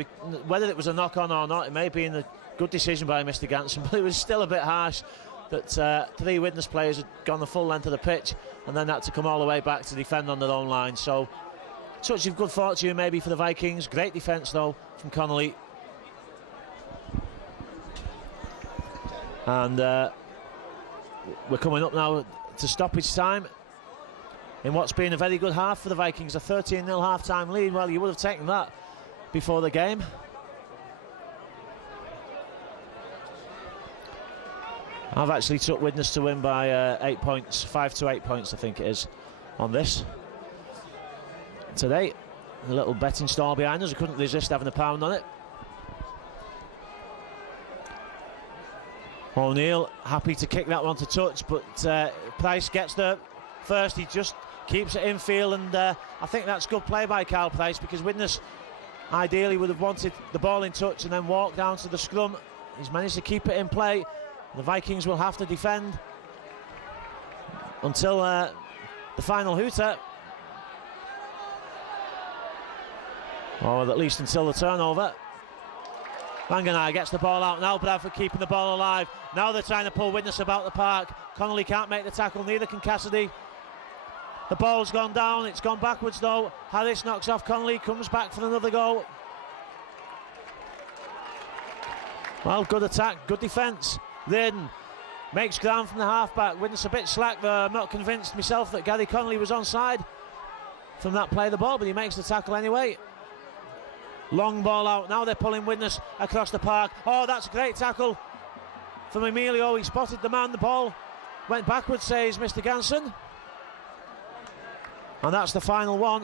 Whether it was a knock-on or not, it may have been a good decision by Mr. Ganson. But it was still a bit harsh that 3 Widnes players had gone the full length of the pitch and then had to come all the way back to defend on their own line. So, touch of good fortune maybe for the Vikings. Great defence though from Connolly. And we're coming up now to stoppage time in what's been a very good half for the Vikings. A 13-0 half-time lead. Well, you would have taken that before the game. I've actually took Widnes to win by 8 points, 5 to 8 points I think it is on this today. A little betting stall behind us. I couldn't resist having a pound on it. O'Neill happy to kick that one to touch, but Price gets there first. He just keeps it infield, and I think that's good play by Carl Price, because Widnes ideally would have wanted the ball in touch and then walk down to the scrum. He's managed to keep it in play. The Vikings will have to defend until the final hooter, or at least until the turnover. Langenai gets the ball out now. Bradford keeping the ball alive. Now they're trying to pull Widnes about the park. Connolly can't make the tackle, neither can Cassidy. The ball's gone down, it's gone backwards though. Harris knocks off Connolly, comes back for another goal. Well, good attack, good defence. Reardon makes ground from the half-back. Widnes a bit slack there. I'm not convinced myself that Gary Connolly was onside from that play of the ball, but he makes the tackle anyway. Long ball out. Now they're pulling Widnes across the park. Oh, that's a great tackle from Emilio. He spotted the man. The ball went backwards, says Mr. Ganson. And that's the final one.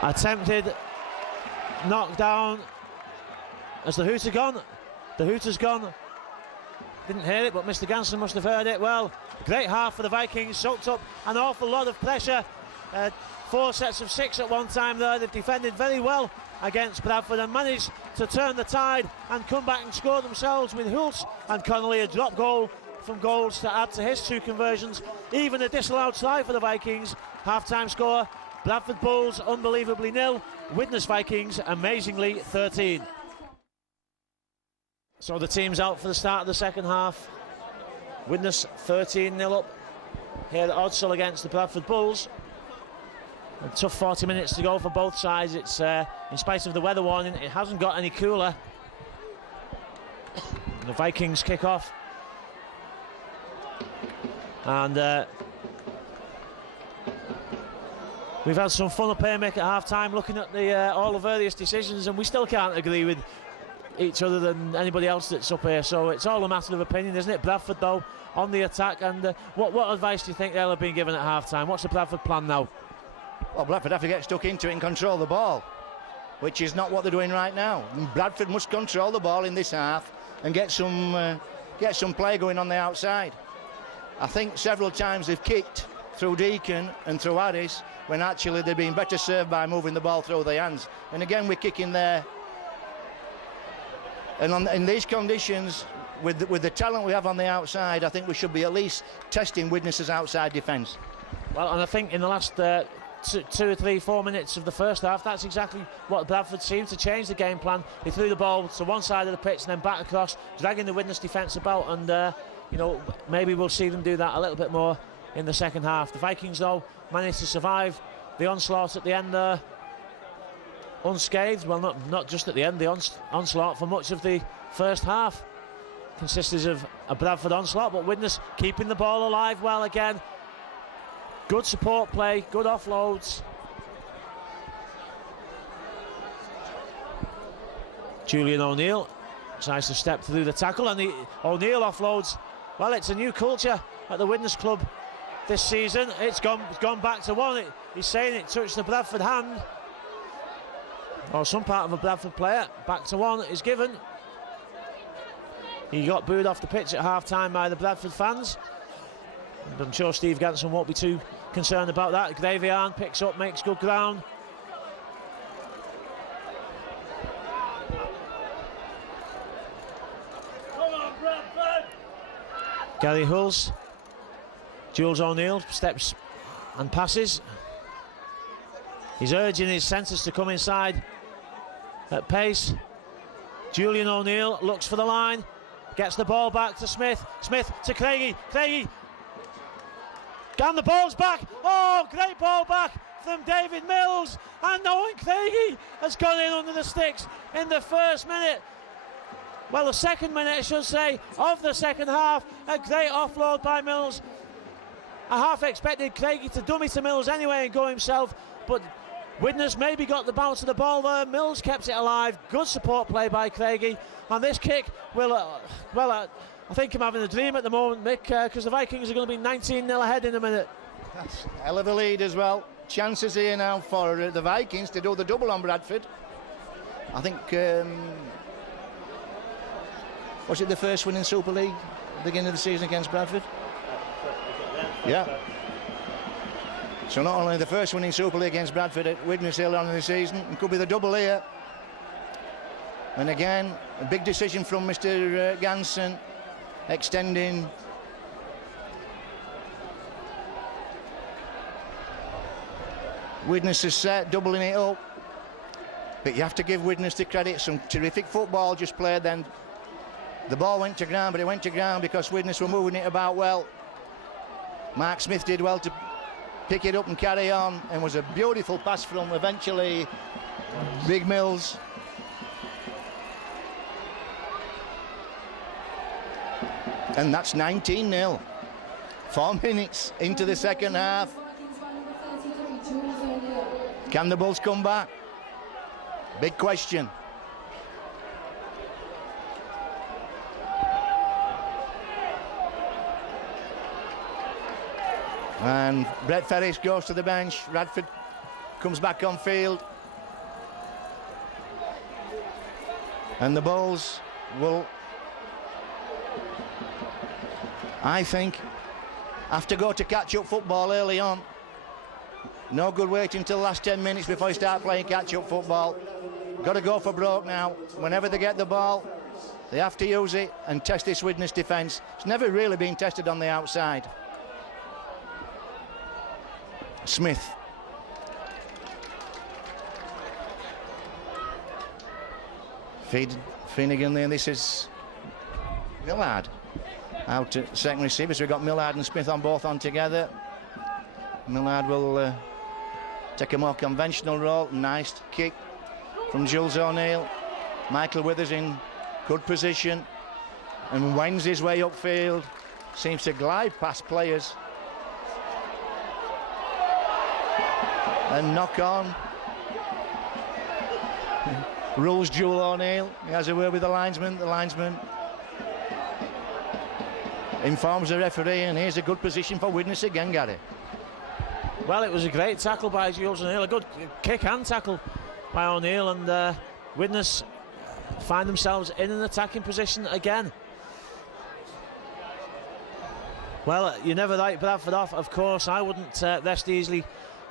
Attempted knockdown. Has the hooter gone? The hooter's gone. Didn't hear it, but Mr. Ganson must have heard it. Well, great half for the Vikings. Soaked up an awful lot of pressure. 4 sets of 6 at one time there. They've defended very well against Bradford and managed to turn the tide and come back and score themselves with Hulse and Connolly. A drop goal from Golds to add to his 2 conversions. Even a disallowed try for the Vikings. Half-time score, Bradford Bulls unbelievably 0. Widnes Vikings amazingly 13. So the team's out for the start of the second half. Widnes 13-0 up here at Odsall against the Bradford Bulls. A tough 40 minutes to go for both sides. It's in spite of the weather warning, it hasn't got any cooler. The Vikings kick off, and we've had some fun up here, Mick, at half-time, looking at all the various decisions, and we still can't agree with each other than anybody else that's up here, so it's all a matter of opinion, isn't it? Bradford though on the attack, and what advice do you think they'll have been given at half-time? What's the Bradford plan now? Well, Bradford have to get stuck into it and control the ball, which is not what they're doing right now. Bradford must control the ball in this half and get some play going on the outside. I think several times they've kicked through Deacon and through Harris when actually they've been better served by moving the ball through their hands. And again, we're kicking there. And in these conditions, with the talent we have on the outside, I think we should be at least testing Widnes' outside defence. Well, and I think in the last 2 or 3, 4 minutes of the first half, that's exactly what Bradford seemed to change the game plan. They threw the ball to one side of the pitch and then back across, dragging the Widnes defence about, and maybe we'll see them do that a little bit more in the second half. The Vikings, though, managed to survive the onslaught at the end there unscathed. Well, not just at the end, the onslaught for much of the first half consisted of a Bradford onslaught, but Widnes keeping the ball alive well again. Good support play, good offloads. Julian O'Neill tries to step through the tackle, and O'Neill offloads. Well, it's a new culture at the Widnes club this season. It's gone back to one. He's saying it touched the Bradford hand, or some part of a Bradford player. Back to one is given. He got booed off the pitch at half-time by the Bradford fans. And I'm sure Steve Ganson won't be too concerned about that. Gravian picks up, makes good ground. Gary Hulls, Jules O'Neill steps and passes. He's urging his centres to come inside at pace. Julian O'Neill looks for the line, gets the ball back to Smith. Smith to Craigie. Craigie, and the ball's back. Oh, great ball back from David Mills. And Owen Craigie has gone in under the sticks in the first minute. Well, the second minute, I should say, of the second half. A great offload by Mills. I half expected Craigie to dummy to Mills anyway and go himself, but Widnes maybe got the bounce of the ball there. Mills kept it alive. Good support play by Craigie. And this kick will, I think I'm having a dream at the moment, Mick, because the Vikings are going to be 19-0 ahead in a minute. That's a hell of a lead as well. Chances here now for the Vikings to do the double on Bradford. I think, was it the first win in Super League, beginning of the season against Bradford? Yeah. So not only the first win in Super League against Bradford at Widnes earlier on in the season, it could be the double here. And again, a big decision from Mr. Ganson, extending Widnes' set, doubling it up. But you have to give Widnes the credit. Some terrific football just played then. The ball went to ground, but it went to ground because Widnes were moving it about well. Mark Smith did well to pick it up and carry on, and was a beautiful pass from eventually Big Mills. And that's 19-0. 4 minutes into the second half. Can the Bulls come back? Big question. And Brett Ferris goes to the bench. Radford comes back on field. And the Bulls will, I think, have to go to catch-up football early on. No good waiting until the last 10 minutes before you start playing catch-up football. Got to go for broke now. Whenever they get the ball, they have to use it and test this Widnes defence. It's never really been tested on the outside. Smith. Finnegan there. This is Millard out at second receiver. So we've got Millard and Smith on both on together. Millard will take a more conventional role. Nice kick from Jules O'Neill. Michael Withers in good position and wends his way upfield. Seems to glide past players. And knock on. Rules Jules O'Neill. He has a word with the linesman. The linesman informs the referee, and here's a good position for Widnes again, Gary. Well, it was a great tackle by Jules O'Neill, a good kick and tackle by O'Neill, and Widnes find themselves in an attacking position again. Well, you never write Bradford off, of course. I wouldn't rest easily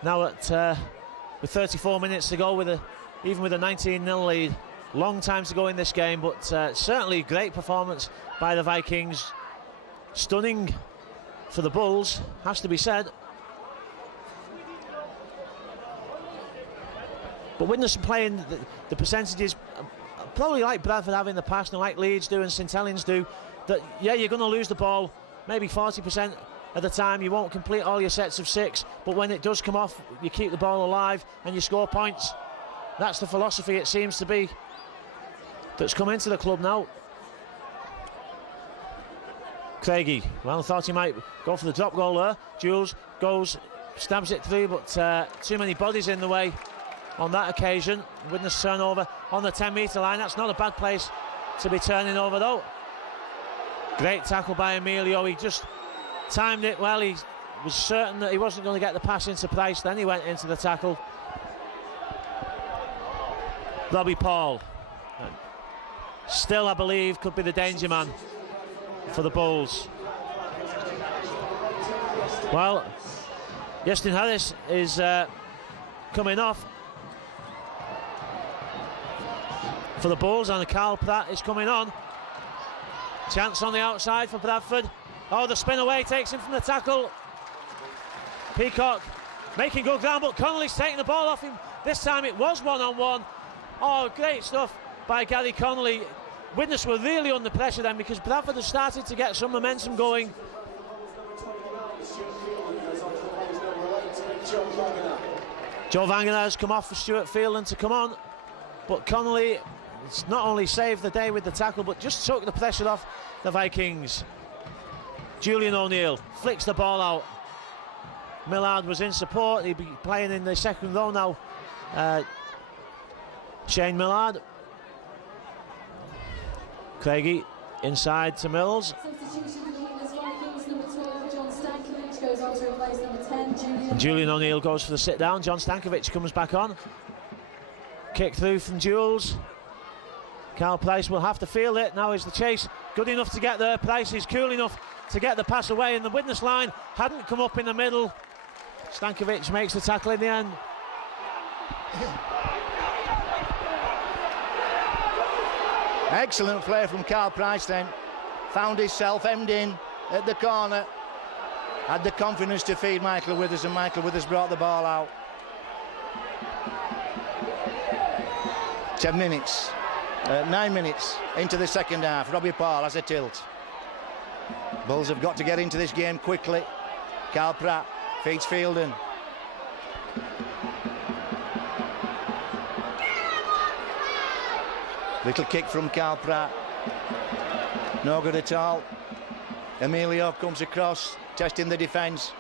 now at with 34 minutes to go, even with a 19-0 lead. Long time to go in this game, but certainly great performance by the Vikings. Stunning for the Bulls, has to be said. But Widnes are playing the percentages probably like Bradford have in the past, and like Leeds do and St Helens do, that yeah, you're going to lose the ball maybe 40% of the time. You won't complete all your sets of 6, but when it does come off, you keep the ball alive and you score points. That's the philosophy, it seems to be, that's come into the club now. Craigie, well, thought he might go for the drop goal there. Jules goes, stabs it through, but too many bodies in the way on that occasion. Widnes turnover on the 10-metre line. That's not a bad place to be turning over, though. Great tackle by Emilio. He just timed it well. He was certain that he wasn't going to get the pass into Price. Then he went into the tackle. Robbie Paul. still, I believe, could be the danger man for the Bulls. Well, Justin Harris is coming off for the Bulls, and Carl Pratt is coming on. Chance on the outside for Bradford. Oh, the spin away takes him from the tackle. Peacock making good ground, but Connolly's taking the ball off him. This time it was one-on-one. Oh, great stuff by Gary Connolly. Widnes were really under pressure then, because Bradford had started to get some momentum going. Joe Wagner has come off for Stuart Fielding to come on, but Connolly has not only saved the day with the tackle, but just took the pressure off the Vikings. Julian O'Neill flicks the ball out. Millard was in support. He'll be playing in the second row now. Shane Millard. Craigie inside to Mills. And Julian O'Neill goes for the sit down. John Stankovic comes back on. Kick through from Jules. Carl Price will have to field it. Now is the chase good enough to get there? Price is cool enough to get the pass away, and the Widnes line hadn't come up in the middle. Stankovic makes the tackle in the end. Excellent play from Carl Price then. Found himself hemmed in at the corner. Had the confidence to feed Michael Withers, and Michael Withers brought the ball out. 9 minutes into the second half. Robbie Paul has a tilt. Bulls have got to get into this game quickly. Carl Pratt feeds Fielding. Little kick from Carl Pratt. No good at all. Emilio comes across, testing the defence.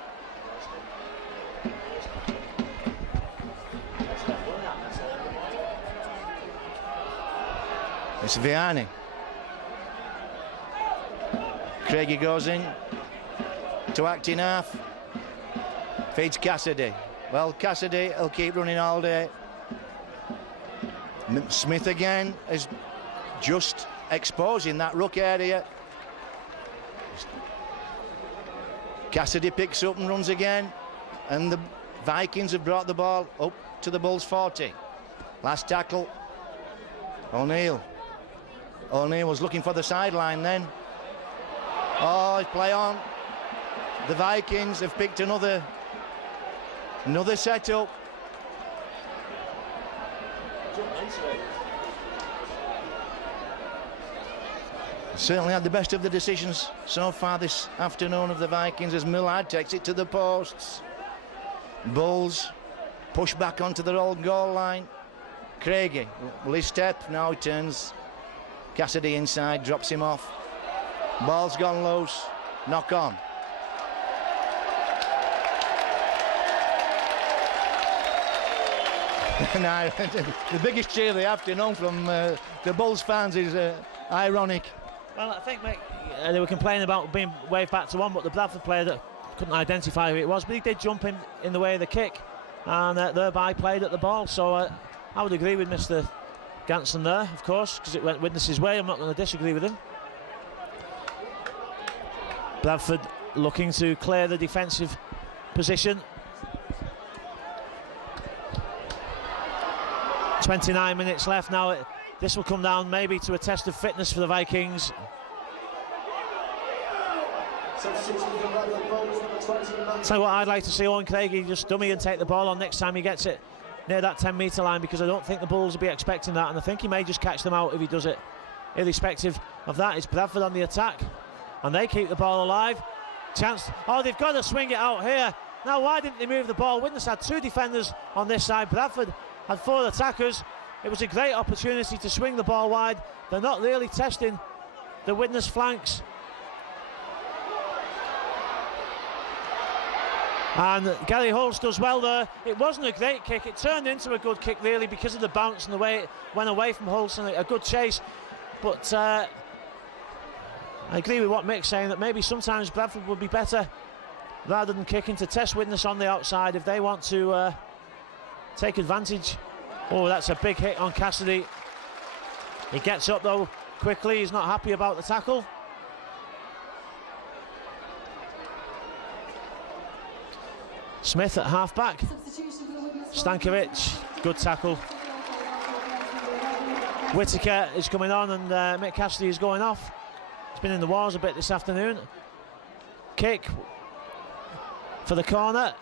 It's Vianney. Craigie goes in to act in half. Feeds Cassidy. Well, Cassidy will keep running all day. Smith again is just exposing that ruck area. Cassidy picks up and runs again, and the Vikings have brought the ball up to the Bulls 40. Last tackle, O'Neill. O'Neill was looking for the sideline then. Oh, play on. The Vikings have picked another setup. Certainly had the best of the decisions so far this afternoon of the Vikings, as Millard takes it to the posts. Bulls push back onto their old goal line. Craigie will he step? Now he turns. Cassidy inside, drops him off. Ball's gone loose. Knock on. Now, the biggest cheer of the afternoon from the Bulls fans is ironic. Well, I think, mate, they were complaining about being waved back to one, but the Bradford player that couldn't identify who it was, but he did jump in the way of the kick, and thereby played at the ball. So I would agree with Mr. Ganson there, of course, because it went Widnes' way. I'm not going to disagree with him. Bradford looking to clear the defensive position. 29 minutes left now. This will come down maybe to a test of fitness for the Vikings. So what I'd like to see Owen Craigie just dummy and take the ball on next time he gets it near that 10-metre line, because I don't think the Bulls will be expecting that, and I think he may just catch them out if he does it. Irrespective of that, it's Bradford on the attack, and they keep the ball alive. Chance. Oh, they've got to swing it out here. Now, why didn't they move the ball? Widnes had 2 defenders on this side. Bradford had 4 attackers. It was a great opportunity to swing the ball wide. They're not really testing the Widnes flanks. And Gary Holtz does well there. It wasn't a great kick. It turned into a good kick, really, because of the bounce and the way it went away from Holtz, and a good chase. But I agree with what Mick's saying, that maybe sometimes Bradford would be better, rather than kicking, to test Widnes on the outside if they want to take advantage. Oh, that's a big hit on Cassidy. He gets up though, quickly. He's not happy about the tackle. Smith at half-back. Stankovic, good tackle. Whittaker is coming on, and Mick Cassidy is going off. He's been in the wars a bit this afternoon. Kick for the corner.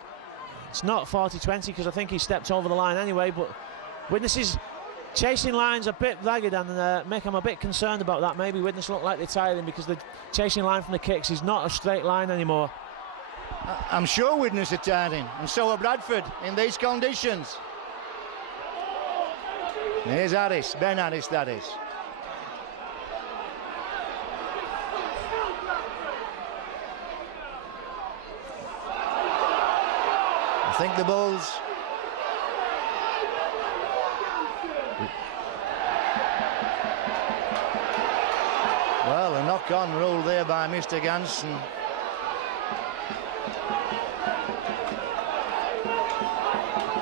It's not 40-20 because I think he stepped over the line anyway, but Widnes' chasing line's a bit ragged, and Mick, I'm a bit concerned about that. Maybe Widnes look like they're tired him because the chasing line from the kicks is not a straight line anymore. I'm sure Widnes are tired him, and so are Bradford in these conditions. Here's Harris, Ben Harris that is. I think the Bulls well, a knock-on rule there by Mr. Ganson.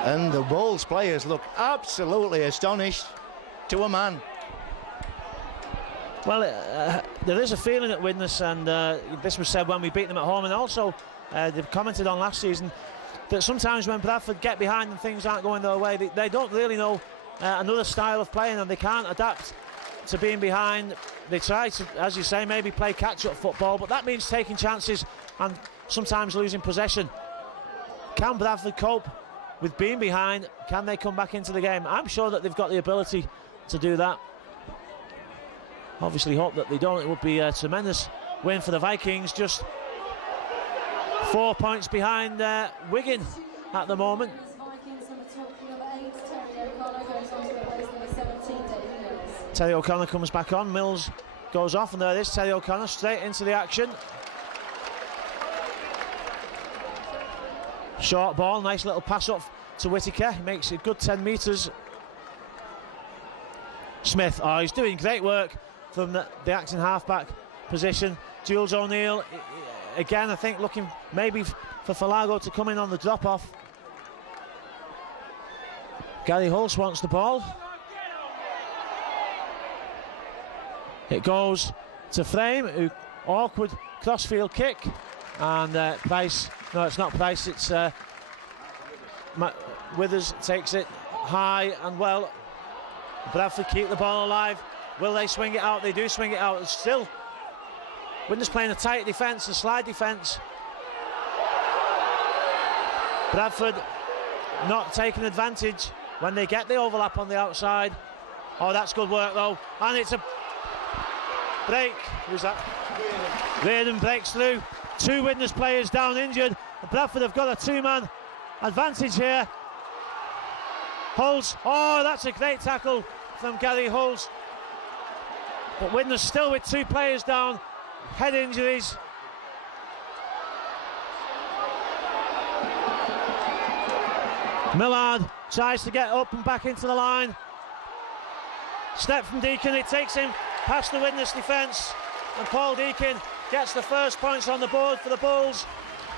And the Bulls players look absolutely astonished to a man. Well, there is a feeling at Widnes, and this was said when we beat them at home, and also they've commented on last season that sometimes when Bradford get behind and things aren't going their way, they don't really know another style of playing, and they can't adapt to being behind. They try to, as you say, maybe play catch-up football, but that means taking chances and sometimes losing possession. Can Bradford cope with being behind? Can they come back into the game? I'm sure that they've got the ability to do that. Obviously hope that they don't. It would be a tremendous win for the Vikings, just 4 points behind Wigan at the moment. Terry O'Connor comes back on, Mills goes off, and there it is, Terry O'Connor straight into the action. Short ball, nice little pass up to Whittaker, he makes a good 10 metres. Smith, oh, he's doing great work from the acting half-back position. Jules O'Neill, again, I think looking maybe for Falago to come in on the drop-off. Gary Hulse wants the ball. It goes to Frame, who awkward crossfield kick, and Price, no, it's not Price, it's Withers takes it high and well. Bradford keep the ball alive. Will they swing it out? They do swing it out. It's still Widnes playing a tight defence, a slide defence. Bradford not taking advantage when they get the overlap on the outside. Oh, that's good work though, and it's a break. Who's that? Reardon breaks through. Two Widnes players down injured. Bradford have got a two-man advantage here. Hulse, oh, that's a great tackle from Gary Hulse. But Widnes still with two players down, head injuries. Millard tries to get up and back into the line. Step from Deacon, it takes him past the Widnes defence, and Paul Deacon gets the first points on the board for the Bulls.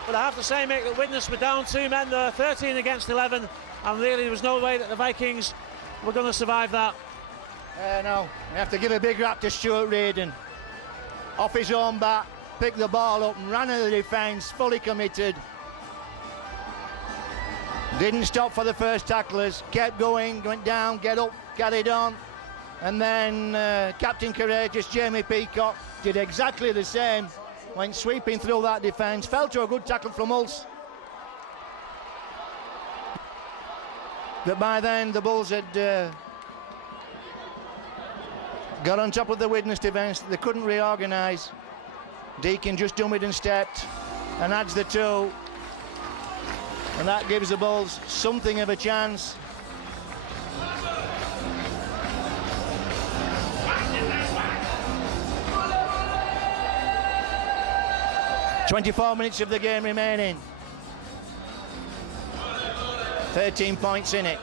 But I have to say, Mick, that Widnes were down two men there, 13 against 11, and really there was no way that the Vikings were going to survive that. No, we have to give a big rap to Stuart Reardon. Off his own bat, picked the ball up and ran into the defence, fully committed. Didn't stop for the first tacklers, kept going, went down, get up, carried on. And then Captain Courageous Jamie Peacock did exactly the same, went sweeping through that defence, fell to a good tackle from Hulse. But by then the Bulls had got on top of the Widnes defence. They couldn't reorganise. Deacon just dummied and stepped and adds the two, and that gives the Bulls something of a chance. "24 minutes of the game remaining. 13 points in it.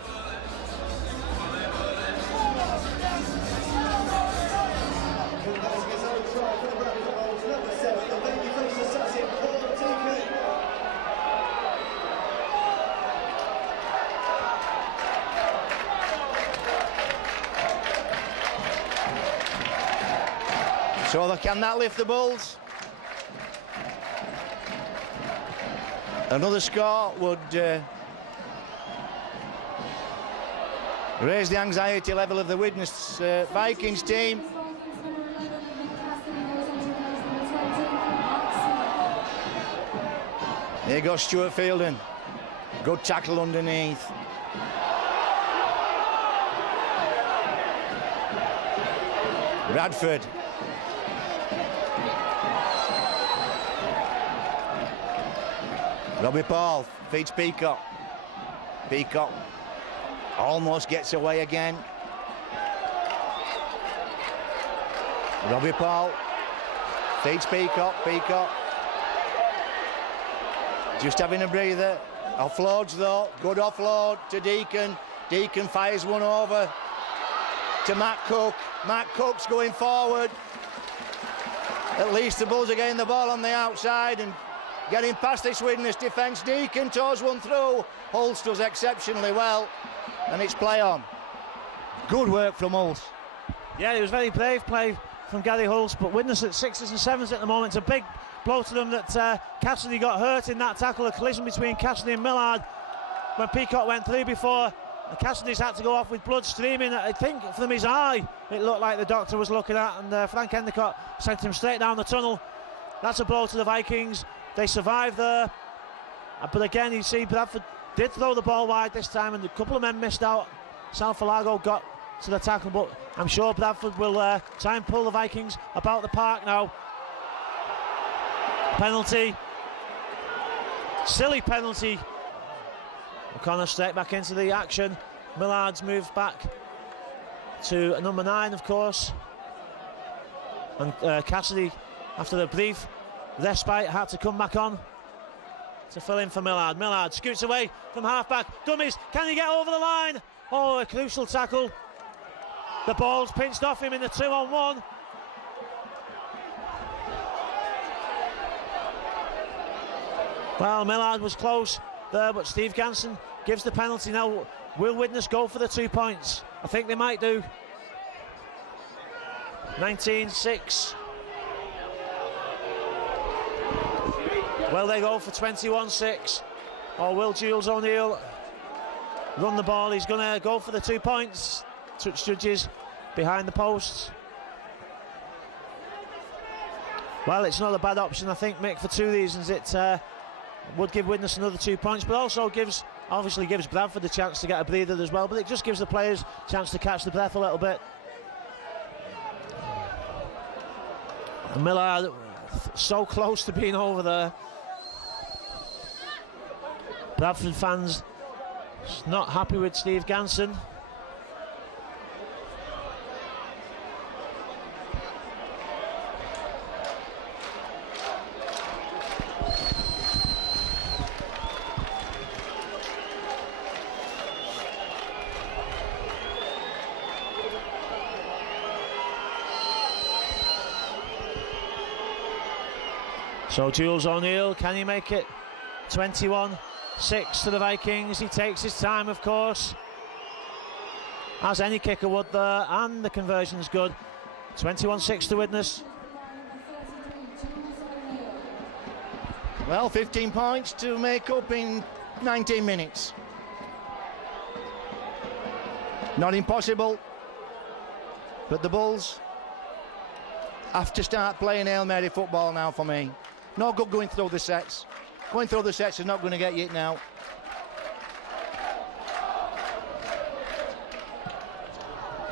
So can that lift the Bulls? Another score would raise the anxiety level of the Widnes Vikings team. Here goes Stuart Fielden. Good tackle underneath. Bradford. Robbie Paul feeds Peacock. Peacock almost gets away again. Robbie Paul feeds Peacock. Peacock just having a breather. Offloads though. Good offload to Deacon. Deacon fires one over to Matt Cook. Matt Cook's going forward. At least the Bulls are getting the ball on the outside and getting past this Widnes defence. Deacon toes one through. Hulse does exceptionally well, and it's play on. Good work from Hulse. Yeah, it was very brave play from Gary Hulse, but Widnes at 6s and 7s at the moment. It's a big blow to them that Cassidy got hurt in that tackle, a collision between Cassidy and Millard when Peacock went through before. Cassidy's had to go off with blood streaming, I think, from his eye. It looked like the doctor was looking at, and Frank Endicott sent him straight down the tunnel. That's a blow to the Vikings. They survived there, but again, you see Bradford did throw the ball wide this time, and a couple of men missed out. Salfalago got to the tackle, but I'm sure Bradford will try and pull the Vikings about the park now. Penalty, silly penalty. O'Connor straight back into the action. Millard's moved back to number 9, of course, and Cassidy, after the brief respite, had to come back on to fill in for Millard. Millard scoots away from half-back. Dummies, can he get over the line? Oh, a crucial tackle. The ball's pinched off him in the 2-on-1. Well, Millard was close there, but Steve Ganson gives the penalty. Now, will Widnes go for the 2 points? I think they might do. 19-6. Will they go for 21-6? Or will Jules O'Neill run the ball? He's going to go for the 2 points. Touch judges behind the posts. Well, it's not a bad option, I think, Mick, for 2 reasons. It would give Widnes another 2 points, but also obviously gives Bradford a chance to get a breather as well, but it just gives the players a chance to catch the breath a little bit. And Millard so close to being over there. Bradford fans not happy with Steve Ganson. So Jules O'Neill, can he make it 21-6 to the Vikings? He takes his time, of course, as any kicker would there, and the conversion's good. 21-6 to Widnes. Well, 15 points to make up in 19 minutes. Not impossible, but the Bulls have to start playing Hail Mary football now for me. No good going through the sets. Going through the sets is not going to get you it now.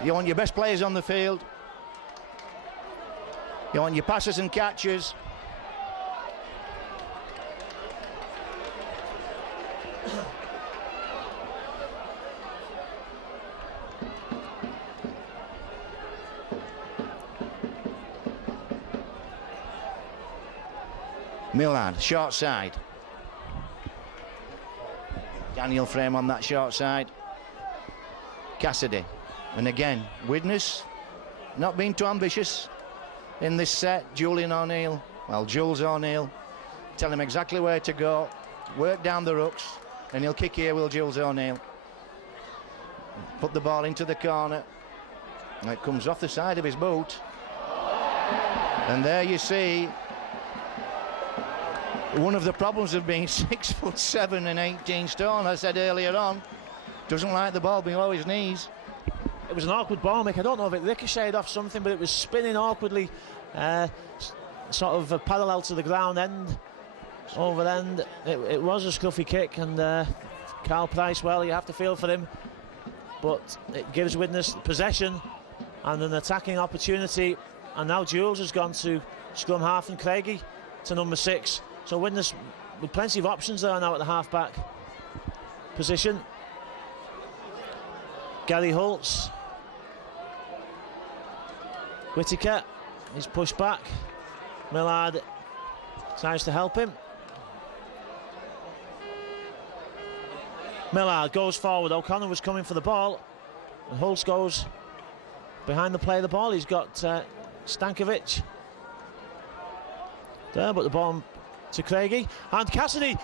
You want your best players on the field. You want your passers and catchers. Millard, short side. Daniel Frame on that short side. Cassidy. And again, Widnes not being too ambitious in this set. Julian O'Neill, well, Jules O'Neill, tell him exactly where to go, work down the rucks, and he'll kick here, will Jules O'Neill. Put the ball into the corner. It comes off the side of his boot. And there you see one of the problems of being 6'7" and 18 stone, I said earlier on, doesn't like the ball below his knees. It was an awkward ball, Mick. I don't know if it ricocheted off something, but it was spinning awkwardly, sort of parallel to the ground, end over end. It was a scruffy kick, and Carl Price, well, you have to feel for him, but it gives Widnes possession and an attacking opportunity. And now Jules has gone to scrum half and Craigie to number 6. So Widnes with plenty of options there now at the half-back position. Gary Holtz. Whittaker is pushed back. Millard tries to help him. Millard goes forward. O'Connor was coming for the ball. And Holtz goes behind the play of the ball. He's got Stankovic there, but the ball to Craigie and Cassidy.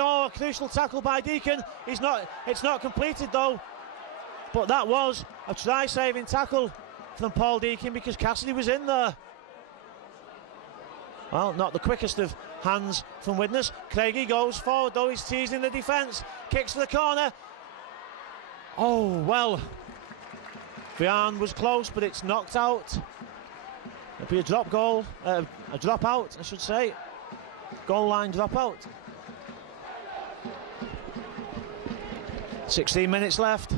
Oh, a crucial tackle by Deacon. It's not completed though, but that was a try-saving tackle from Paul Deacon because Cassidy was in there. Well, not the quickest of hands from Widnes. Craigie goes forward though. He's teasing the defence. Kicks for the corner. Oh well, Vian was close, but it's knocked out. It'll be a drop goal, a drop out, I should say. Goal line drop out. 16 minutes left.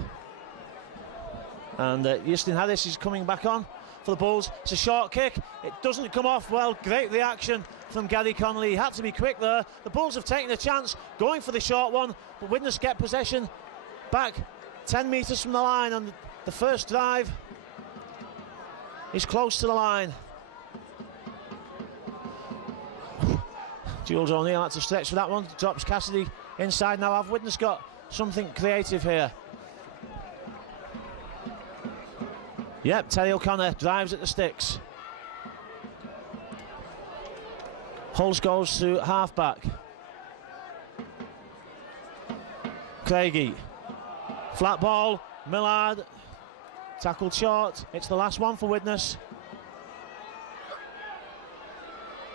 And Justin Harris is coming back on for the Bulls. It's a short kick. It doesn't come off well. Great reaction from Gary Connolly. He had to be quick there. The Bulls have taken a chance going for the short one, but Widnes get possession back 10 metres from the line, and the first drive is close to the line. Jules O'Neill had to stretch for that one. Drops Cassidy inside. Now have Widnes got something creative here? Yep, Terry O'Connor drives at the sticks. Hulls goes to half-back. Craigie. Flat ball. Millard. Tackled short. It's the last one for Widnes.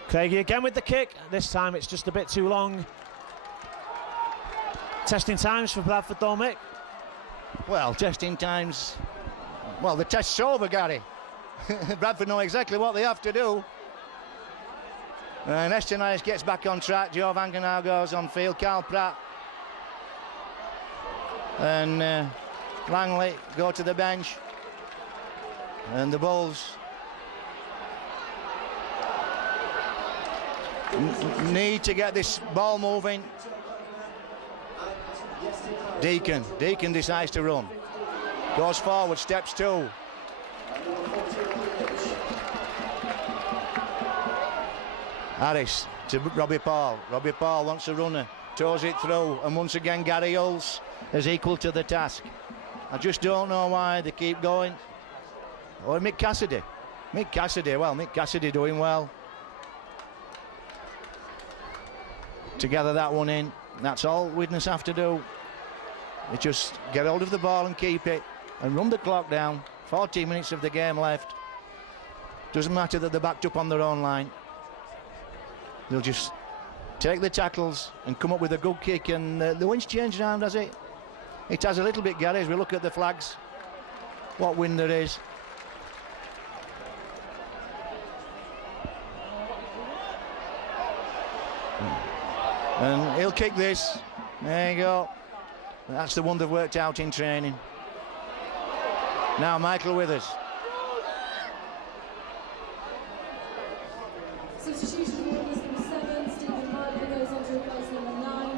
Craigie again with the kick. This time it's just a bit too long. Testing times for Bradford though, Mick. Well, testing times. Well, the test's over, Gary. Bradford know exactly what they have to do. And Estienne gets back on track. Joe Vangenau goes on field. Carl Pratt and Langley go to the bench. And the Bulls need to get this ball moving. Deacon decides to run. Goes forward, steps 2. Harris to Robbie Paul. Robbie Paul wants a runner, toes it through, and once again Gary Hulls is equal to the task. I just don't know why they keep going. Or Mick Cassidy. Mick Cassidy doing well to gather that one in. That's all Widnes have to do. They just get hold of the ball and keep it and run the clock down. 14 minutes of the game left. Doesn't matter that they're backed up on their own line. They'll just take the tackles and come up with a good kick, and the wind's changed around, has it? It has a little bit, Gary, as we look at the flags. What wind there is. And he'll kick this. There you go. That's the one they've worked out in training. Now Michael Withers.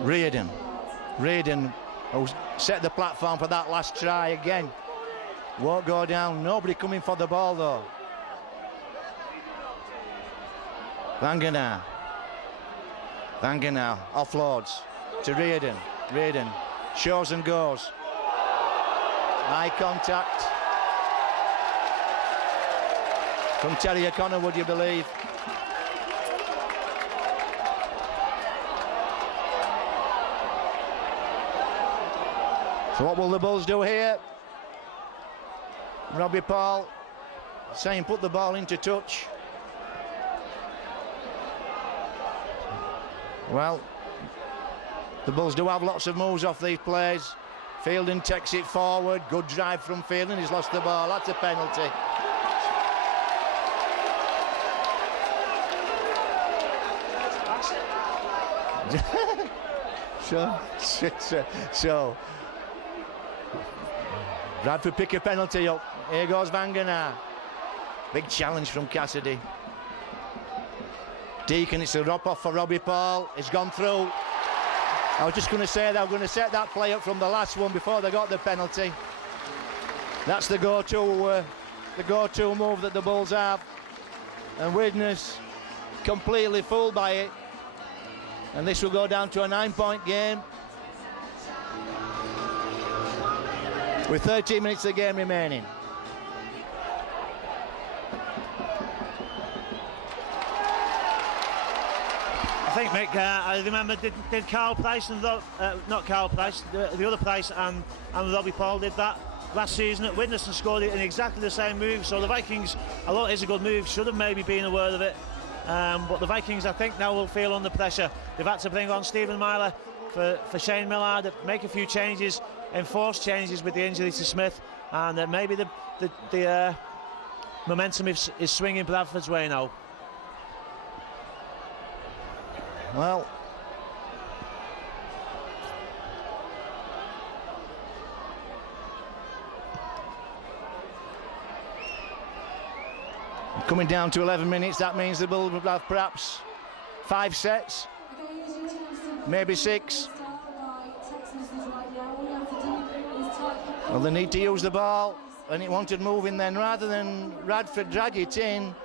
Reardon who set the platform for that last try again. Won't go down. Nobody coming for the ball though. Vangenau offloads to Reardon. Reardon shows and goes. Eye contact from Terry O'Connor, would you believe? So what will the Bulls do here? Robbie Paul saying put the ball into touch. Well, the Bulls do have lots of moves off these plays. Fielding takes it forward. Good drive from Fielding. He's lost the ball. That's a penalty. So Bradford pick a penalty up. Here goes Vangenaar. Big challenge from Cassidy. Deacon, it's a drop off for Robbie Paul. He's gone through. I was just going to say that I'm going to set that play up from the last one before they got the penalty. That's the go-to move that the Bulls have, and Widnes completely fooled by it. And this will go down to a 9-point game with 13 minutes of the game remaining. I think, Mick, I remember did Carl Price and not Carl Price, the other Price and Robbie Paul did that last season at Widnes and scored it in exactly the same move. So the Vikings, although it is a good move, should have maybe been aware of it. But the Vikings, I think, now will feel under pressure. They've had to bring on Stephen Myler for Shane Millard, make a few changes, enforce changes with the injury to Smith, and maybe the momentum is swinging Bradford's way now. Well, coming down to 11 minutes, that means the Bulls will have perhaps 5 sets, maybe 6. Well, they need to use the ball, and it wanted moving then, rather than Bradford drag it in.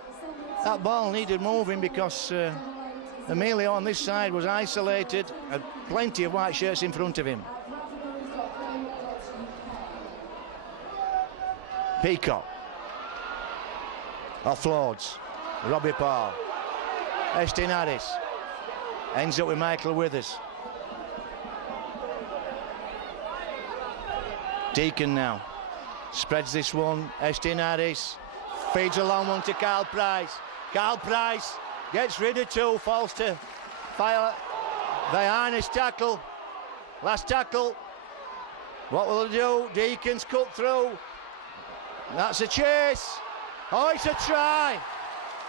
That ball needed moving because Emilio on this side was isolated, had plenty of white shirts in front of him. Peacock offloads. Robbie Paul. Estin Harris ends up with Michael Withers. Deacon now spreads this one. Estin Harris feeds a long one to Carl Price. Carl Price gets rid of 2, falls to Vajanis tackle. Last tackle. What will they do? Deacon's cut through. That's a chase. Oh, it's a try.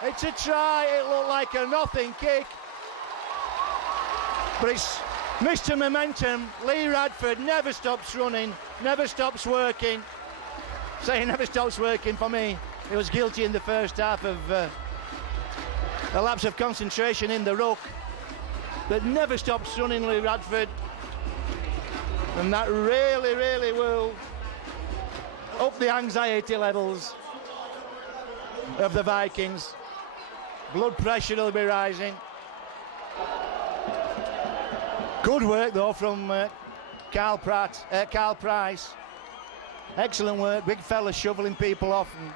It's a try. It looked like a nothing kick. But it's Mr. Momentum. Lee Radford never stops running, never stops working. Saying never stops working for me. He was guilty in the first half of a lapse of concentration in the ruck, but never stops running, Lee Radford, and that really will up the anxiety levels of the Vikings. Blood pressure will be rising. Good work though from Carl Price. Excellent work, big fella shoveling people off, and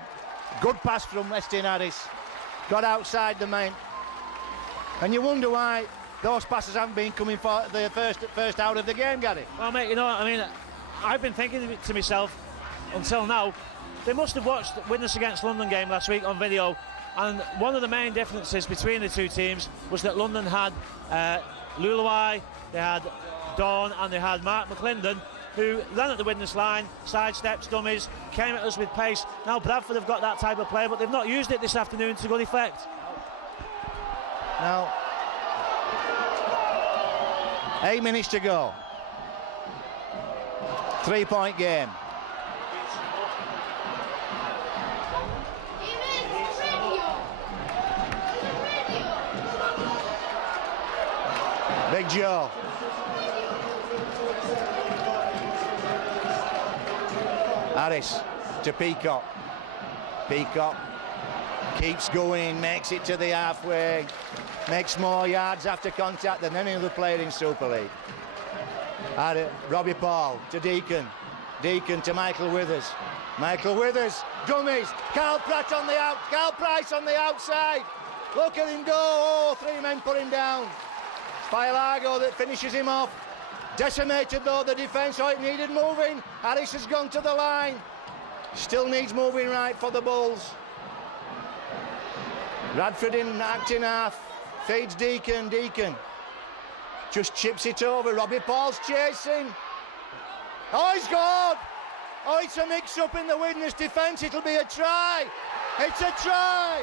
good pass from Estin Harris. Got outside the main, and you wonder why those passes haven't been coming for the first out of the game, Gary. Well, mate, you know, I mean, I've been thinking to myself until now, they must have watched the Widnes against London game last week on video, and one of the main differences between the two teams was that London had Luluai, they had Dawn, and they had Mark McClendon, who ran at the Widnes line, sidesteps, dummies, came at us with pace. Now Bradford have got that type of play, but they've not used it this afternoon to good effect. Now, 8 minutes to go. 3-point game. Big Joe. Harris to Peacock. Peacock keeps going, makes it to the halfway, makes more yards after contact than any other player in Super League. Robbie Paul to Deacon. Deacon to Michael Withers. Michael Withers, dummies. Carl Price on the outside. Look at him go. Oh, 3 men put him down. Spylago that finishes him off. Decimated though the defence, so it needed moving. Harris has gone to the line. Still needs moving right for the Bulls. Radford in acting half. Feeds Deacon. Deacon just chips it over. Robbie Paul's chasing. Oh, he's gone. Oh, it's a mix-up in the Widnes defence. It'll be a try. It's a try.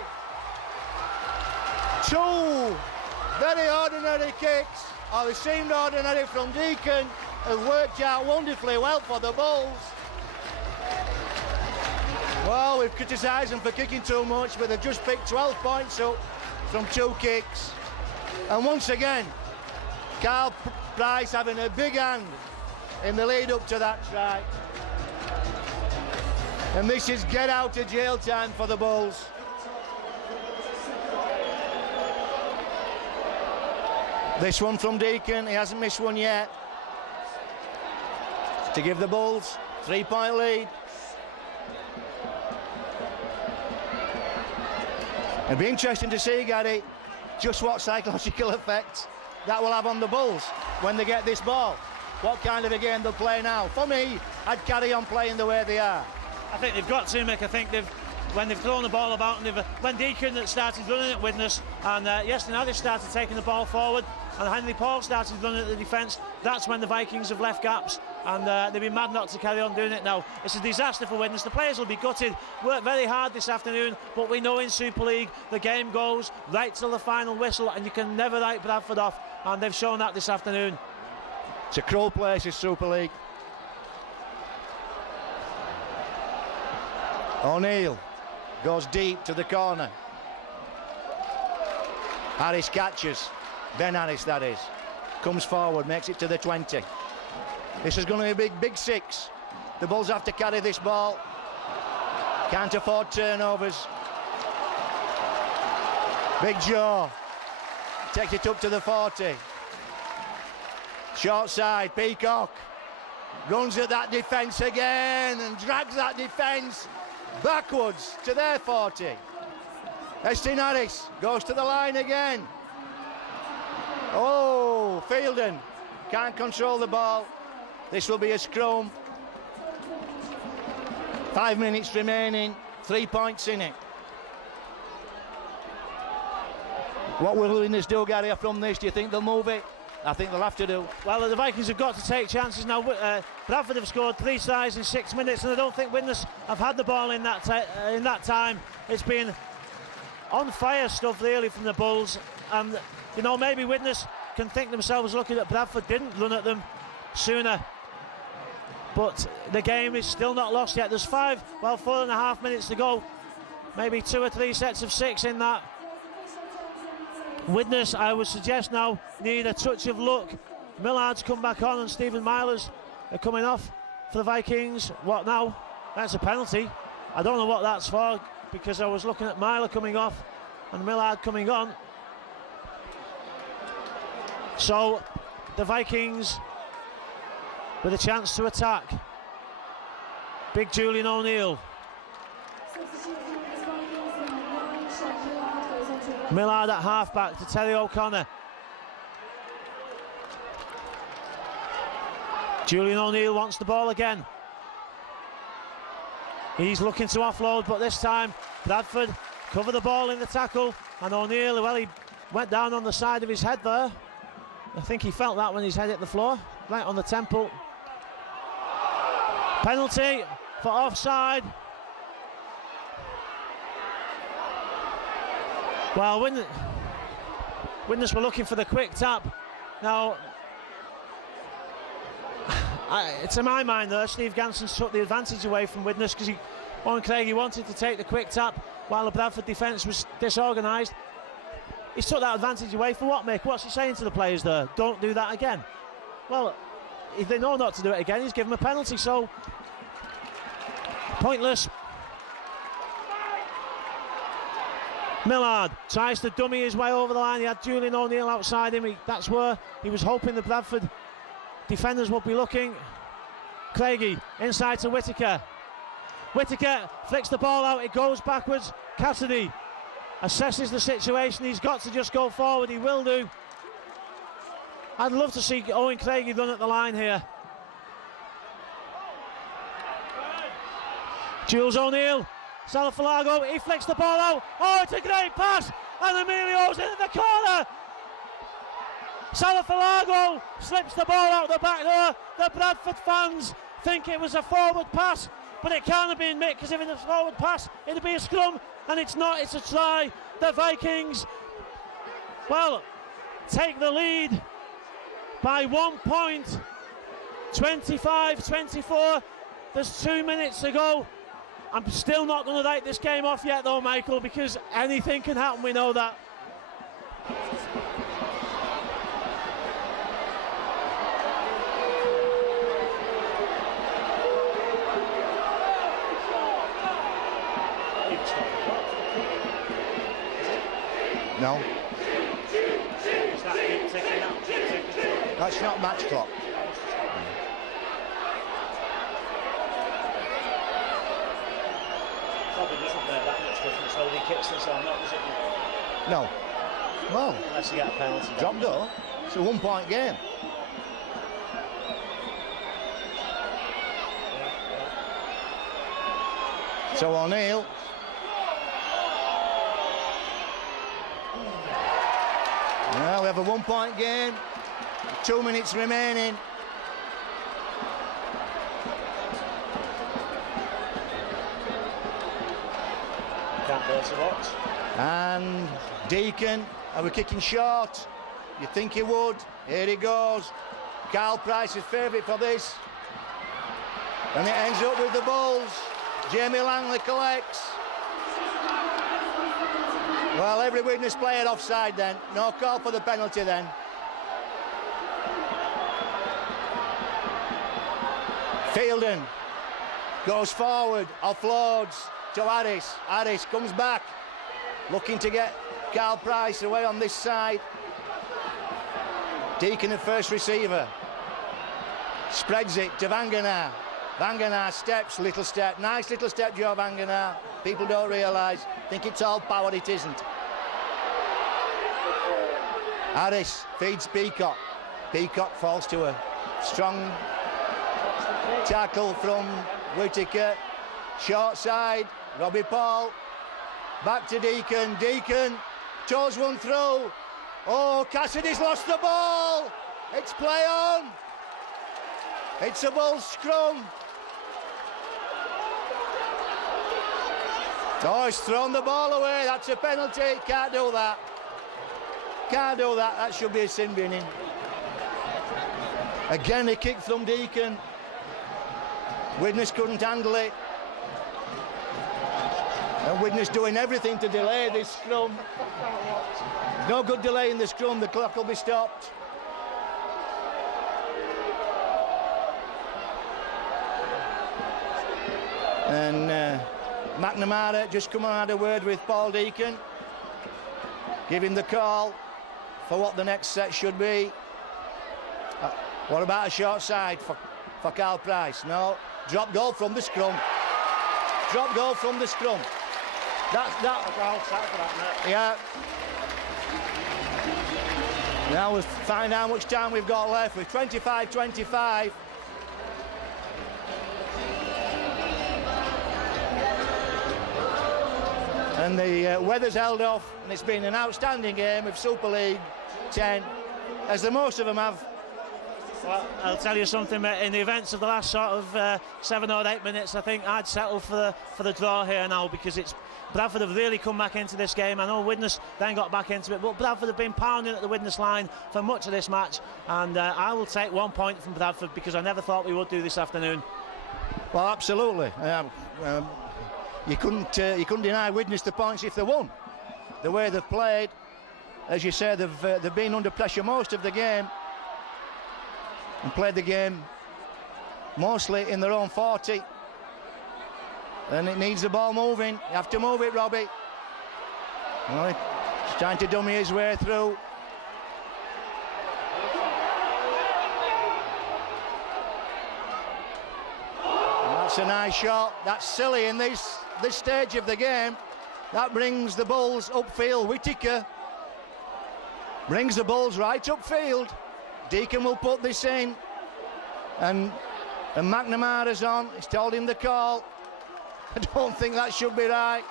2 very ordinary kicks. Oh, they seemed ordinary from Deacon. Have worked out wonderfully well for the Bulls. Well, we've criticised them for kicking too much, but they've just picked 12 points up from 2 kicks. And once again, Carl Price having a big hand in the lead up to that try. And this is get out of jail time for the Bulls. This one from Deacon, he hasn't missed one yet. To give the Bulls 3-point lead. It'll be interesting to see, Gary, just what psychological effect that will have on the Bulls when they get this ball. What kind of a game they'll play now. For me, I'd carry on playing the way they are. I think they've got to, Mick. I think when they've thrown the ball about, and when Deacon started running at Widnes, and now they started taking the ball forward, and Henry Paul started running at the defence, that's when the Vikings have left gaps, and they've been mad not to carry on doing it now. It's a disaster for Widnes. The players will be gutted, worked very hard this afternoon, but we know in Super League the game goes right till the final whistle, and you can never write Bradford off, and they've shown that this afternoon. It's a cruel place, this Super League. O'Neill goes deep to the corner. Harris catches. Ben Harris, that is. Comes forward, makes it to the 20. This is going to be a big 6. The Bulls have to carry this ball. Can't afford turnovers. Big Joe takes it up to the 40. Short side, Peacock runs at that defence again and drags that defence backwards to their 40. Estin Harris goes to the line again. Oh, Fielden can't control the ball. This will be a scrum. 5 minutes remaining, 3 points in it. What will Widnes do, Gary, from this? Do you think they'll move it? I think they'll have to do. Well, the Vikings have got to take chances now. Bradford have scored 3 tries in 6 minutes, and I don't think Widnes have had the ball in that time. It's been on fire stuff really from the Bulls, and you know, maybe Widnes can think themselves lucky that Bradford didn't run at them sooner. But the game is still not lost yet. There's 4.5 minutes to go. Maybe 2 or 3 sets of 6 in that. Widnes, I would suggest now, need a touch of luck. Millard's come back on and Stephen Milers are coming off for the Vikings. What now? That's a penalty. I don't know what that's for, because I was looking at Myler coming off and Millard coming on. So the Vikings with a chance to attack. Big Julian O'Neill. Millard at half-back to Terry O'Connor. Julian O'Neill wants the ball again. He's looking to offload, but this time Bradford cover the ball in the tackle, and O'Neill, well, he went down on the side of his head there. I think he felt that when his head hit the floor, right on the temple. Penalty for offside. Well, Widnes were looking for the quick tap. Now, to my mind there, Steve Ganson's took the advantage away from Widnes, because Owen Craigie wanted to take the quick tap while the Bradford defence was disorganised. He's took that advantage away for what, Mick? What's he saying to the players there? Don't do that again. Well, if they know not to do it again, he's given them a penalty, so pointless. Millard tries to dummy his way over the line. He had Julian O'Neill outside him. That's where he was hoping the Bradford defenders would be looking. Craigie inside to Whittaker. Whittaker flicks the ball out. It goes backwards. Cassidy assesses the situation. He's got to just go forward. He will do. I'd love to see Owen Craigie run at the line here. Jules O'Neill. Salafalago, he flicks the ball out. Oh, it's a great pass, and Emilio's in the corner. Salafalago slips the ball out the back door. The Bradford fans think it was a forward pass, but it can't have been, Mick, because if it's a forward pass, it'd be a scrum, and it's not, it's a try. The Vikings, well, take the lead by 1 point, 25-24. There's 2 minutes to go. I'm still not going to write this game off yet, though, Michael, because anything can happen, we know that. No. That's not match clock. Probably doesn't make that much difference whether he kicks this or not, does it? No. Well, unless you get a penalty. Drop goal. It's a 1 point game. So O'Neill. Now we have a 1 point game. 2 minutes remaining. Can't go to watch. And Deacon, are we kicking short? You think he would? Here he goes. Carl Price is favourite for this. And it ends up with the Bulls. Jamie Langley collects. Well, every Widnes player offside then. No call for the penalty then. Fielden goes forward, offloads to Harris. Harris comes back, looking to get Carl Price away on this side. Deacon at first receiver. Spreads it to Vangenaar. Vangenaar steps, little step. Nice little step, Joe Vangenaar. People don't realise. Think it's all power, it isn't. Harris feeds Peacock. Peacock falls to a strong tackle from Whittaker. Short side, Robbie Paul. Back to Deacon. Deacon toes one through. Oh, Cassidy's lost the ball. It's play on. It's a Bulls scrum. Oh, he's thrown the ball away. That's a penalty. Can't do that. Can't do that. That should be a sin binning. Again, a kick from Deacon. Widnes couldn't handle it. And Widnes doing everything to delay this scrum. No good delay in the scrum. The clock will be stopped. And McNamara just come and had a word with Paul Deacon, give him the call for what the next set should be. What about a short side for Carl Price? No. Drop goal from the scrum. Drop goal from the scrum. Yeah. Now we'll find how much time we've got left. With 25-25. And the weather's held off, and it's been an outstanding game of Super League 10, as the most of them have. Well, I'll tell you something, mate. In the events of the last sort of 7 or 8 minutes, I think I'd settle for the draw here now, because it's Bradford have really come back into this game. I know Widnes then got back into it, but Bradford have been pounding at the Widnes line for much of this match, and I will take 1 point from Bradford, because I never thought we would do this afternoon. Well, absolutely. You couldn't deny Widnes the points if they won. The way they've played, as you say, they've been under pressure most of the game, and played the game mostly in their own 40. And it needs the ball moving. You have to move it, Robbie. Well, he's trying to dummy his way through. And that's a nice shot. That's silly in this stage of the game. That brings the Bulls upfield. Whittaker brings the Bulls right upfield. Deacon will put this in, and McNamara's on. He's told him the call. I don't think that should be right.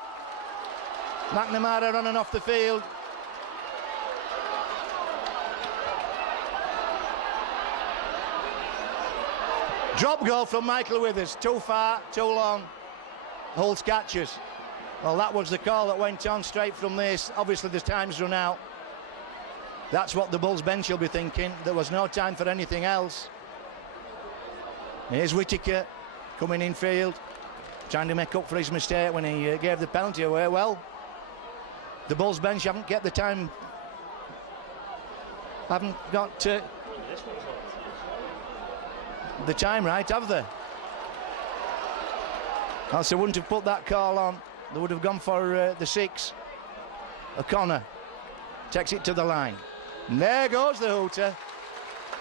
McNamara running off the field. Drop goal from Michael Withers. Too far, too long. Holds catches. Well, that was the call that went on straight from this. Obviously, the time's run out. That's what the Bulls bench will be thinking. There was no time for anything else. Here's Whittaker coming in field, trying to make up for his mistake when he gave the penalty away. Well, the Bulls bench haven't kept the time, haven't got the time right, have they? Else they wouldn't have put that call on. They would have gone for the 6. O'Connor takes it to the line. And there goes the hooter.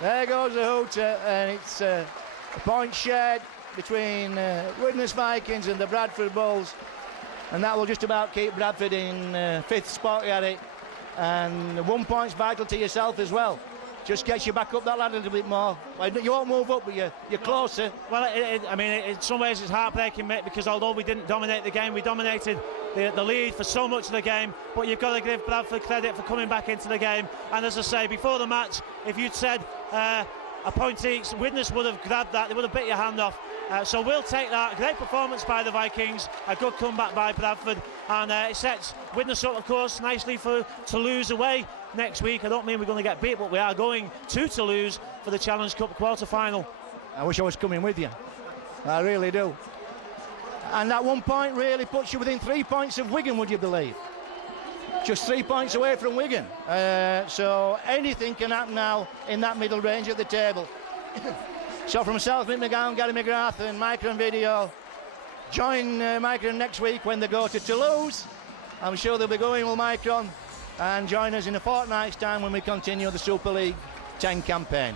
There goes the hooter, and it's a point shared between Widnes Vikings and the Bradford Bulls, and that will just about keep Bradford in 5th spot, Gary. And 1 point's vital to yourself as well. Just gets you back up that ladder a little bit more. You won't move up, but you're closer. Well, I mean, in some ways it's heartbreaking, mate, because although we didn't dominate the game, we dominated the lead for so much of the game. But you've got to give Bradford credit for coming back into the game. And as I say, before the match, if you'd said a point each, Widnes would have grabbed that. They would have bit your hand off. So we'll take that. Great performance by the Vikings. A good comeback by Bradford. And it sets Widnes up, of course, nicely for Toulouse away next week. I don't mean we're going to get beat, but we are going to Toulouse for the Challenge Cup quarter-final. I wish I was coming with you. I really do. And that 1 point really puts you within 3 points of Wigan, would you believe? Just 3 points away from Wigan. So anything can happen now in that middle range of the table. So from myself, Mick McGowan, Gary McGrath and Micron Video, join Micron next week when they go to Toulouse. I'm sure they'll be going with Micron, and join us in a fortnight's time when we continue the Super League 10 campaign.